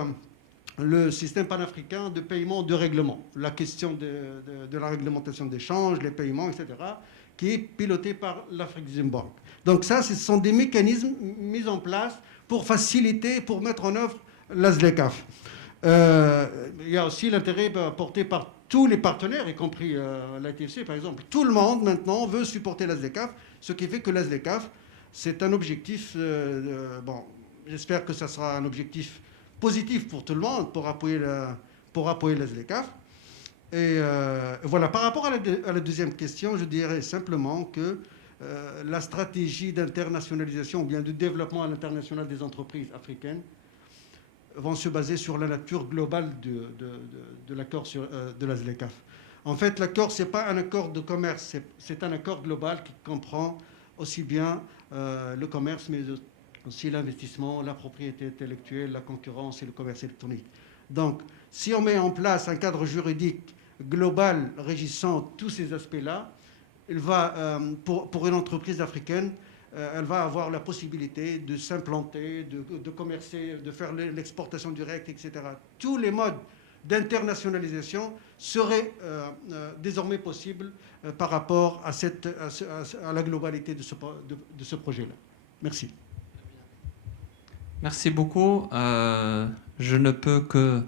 le système panafricain de paiement de règlement, la question de la réglementation d'échange, les paiements, etc., qui est piloté par l'Afrique-Zimborg. Donc ça, ce sont des mécanismes mis en place pour faciliter, pour mettre en œuvre la ZLECAf. Il y a aussi l'intérêt porté par tous les partenaires, y compris la TFC par exemple. Tout le monde maintenant veut supporter la ZLECAf, ce qui fait que la ZLECAf, c'est un objectif, bon, j'espère que ça sera un objectif positif pour tout le monde pour appuyer la ZLECAf. Et voilà, par rapport à la deuxième question, je dirais simplement que la stratégie d'internationalisation ou bien de développement à l'international des entreprises africaines vont se baser sur la nature globale de l'accord de la ZLECAf. En fait, l'accord, ce n'est pas un accord de commerce, c'est un accord global qui comprend aussi bien le commerce, mais aussi l'investissement, la propriété intellectuelle, la concurrence et le commerce électronique. Donc, si on met en place un cadre juridique global régissant tous ces aspects-là, il va, pour une entreprise africaine, elle va avoir la possibilité de s'implanter, de commercer, de faire l'exportation directe, etc. Tous les modes d'internationalisation seraient désormais possibles par rapport à la globalité de ce projet-là. Merci. Merci beaucoup. Je ne peux que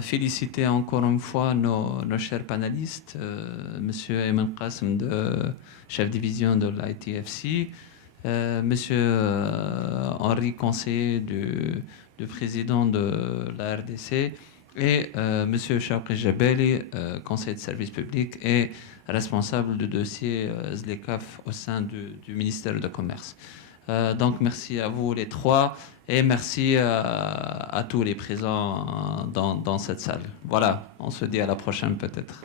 féliciter encore une fois nos chers panélistes, Monsieur Ayman Qassem, chef division de l'ITFC, Monsieur Henri Conseiller, du président de la RDC, et Monsieur Chawki Jabali, conseiller de service public et responsable du dossier ZLECAf au sein du ministère du Commerce. Donc merci à vous les trois et merci à tous les présents dans cette salle. Voilà, on se dit à la prochaine peut-être.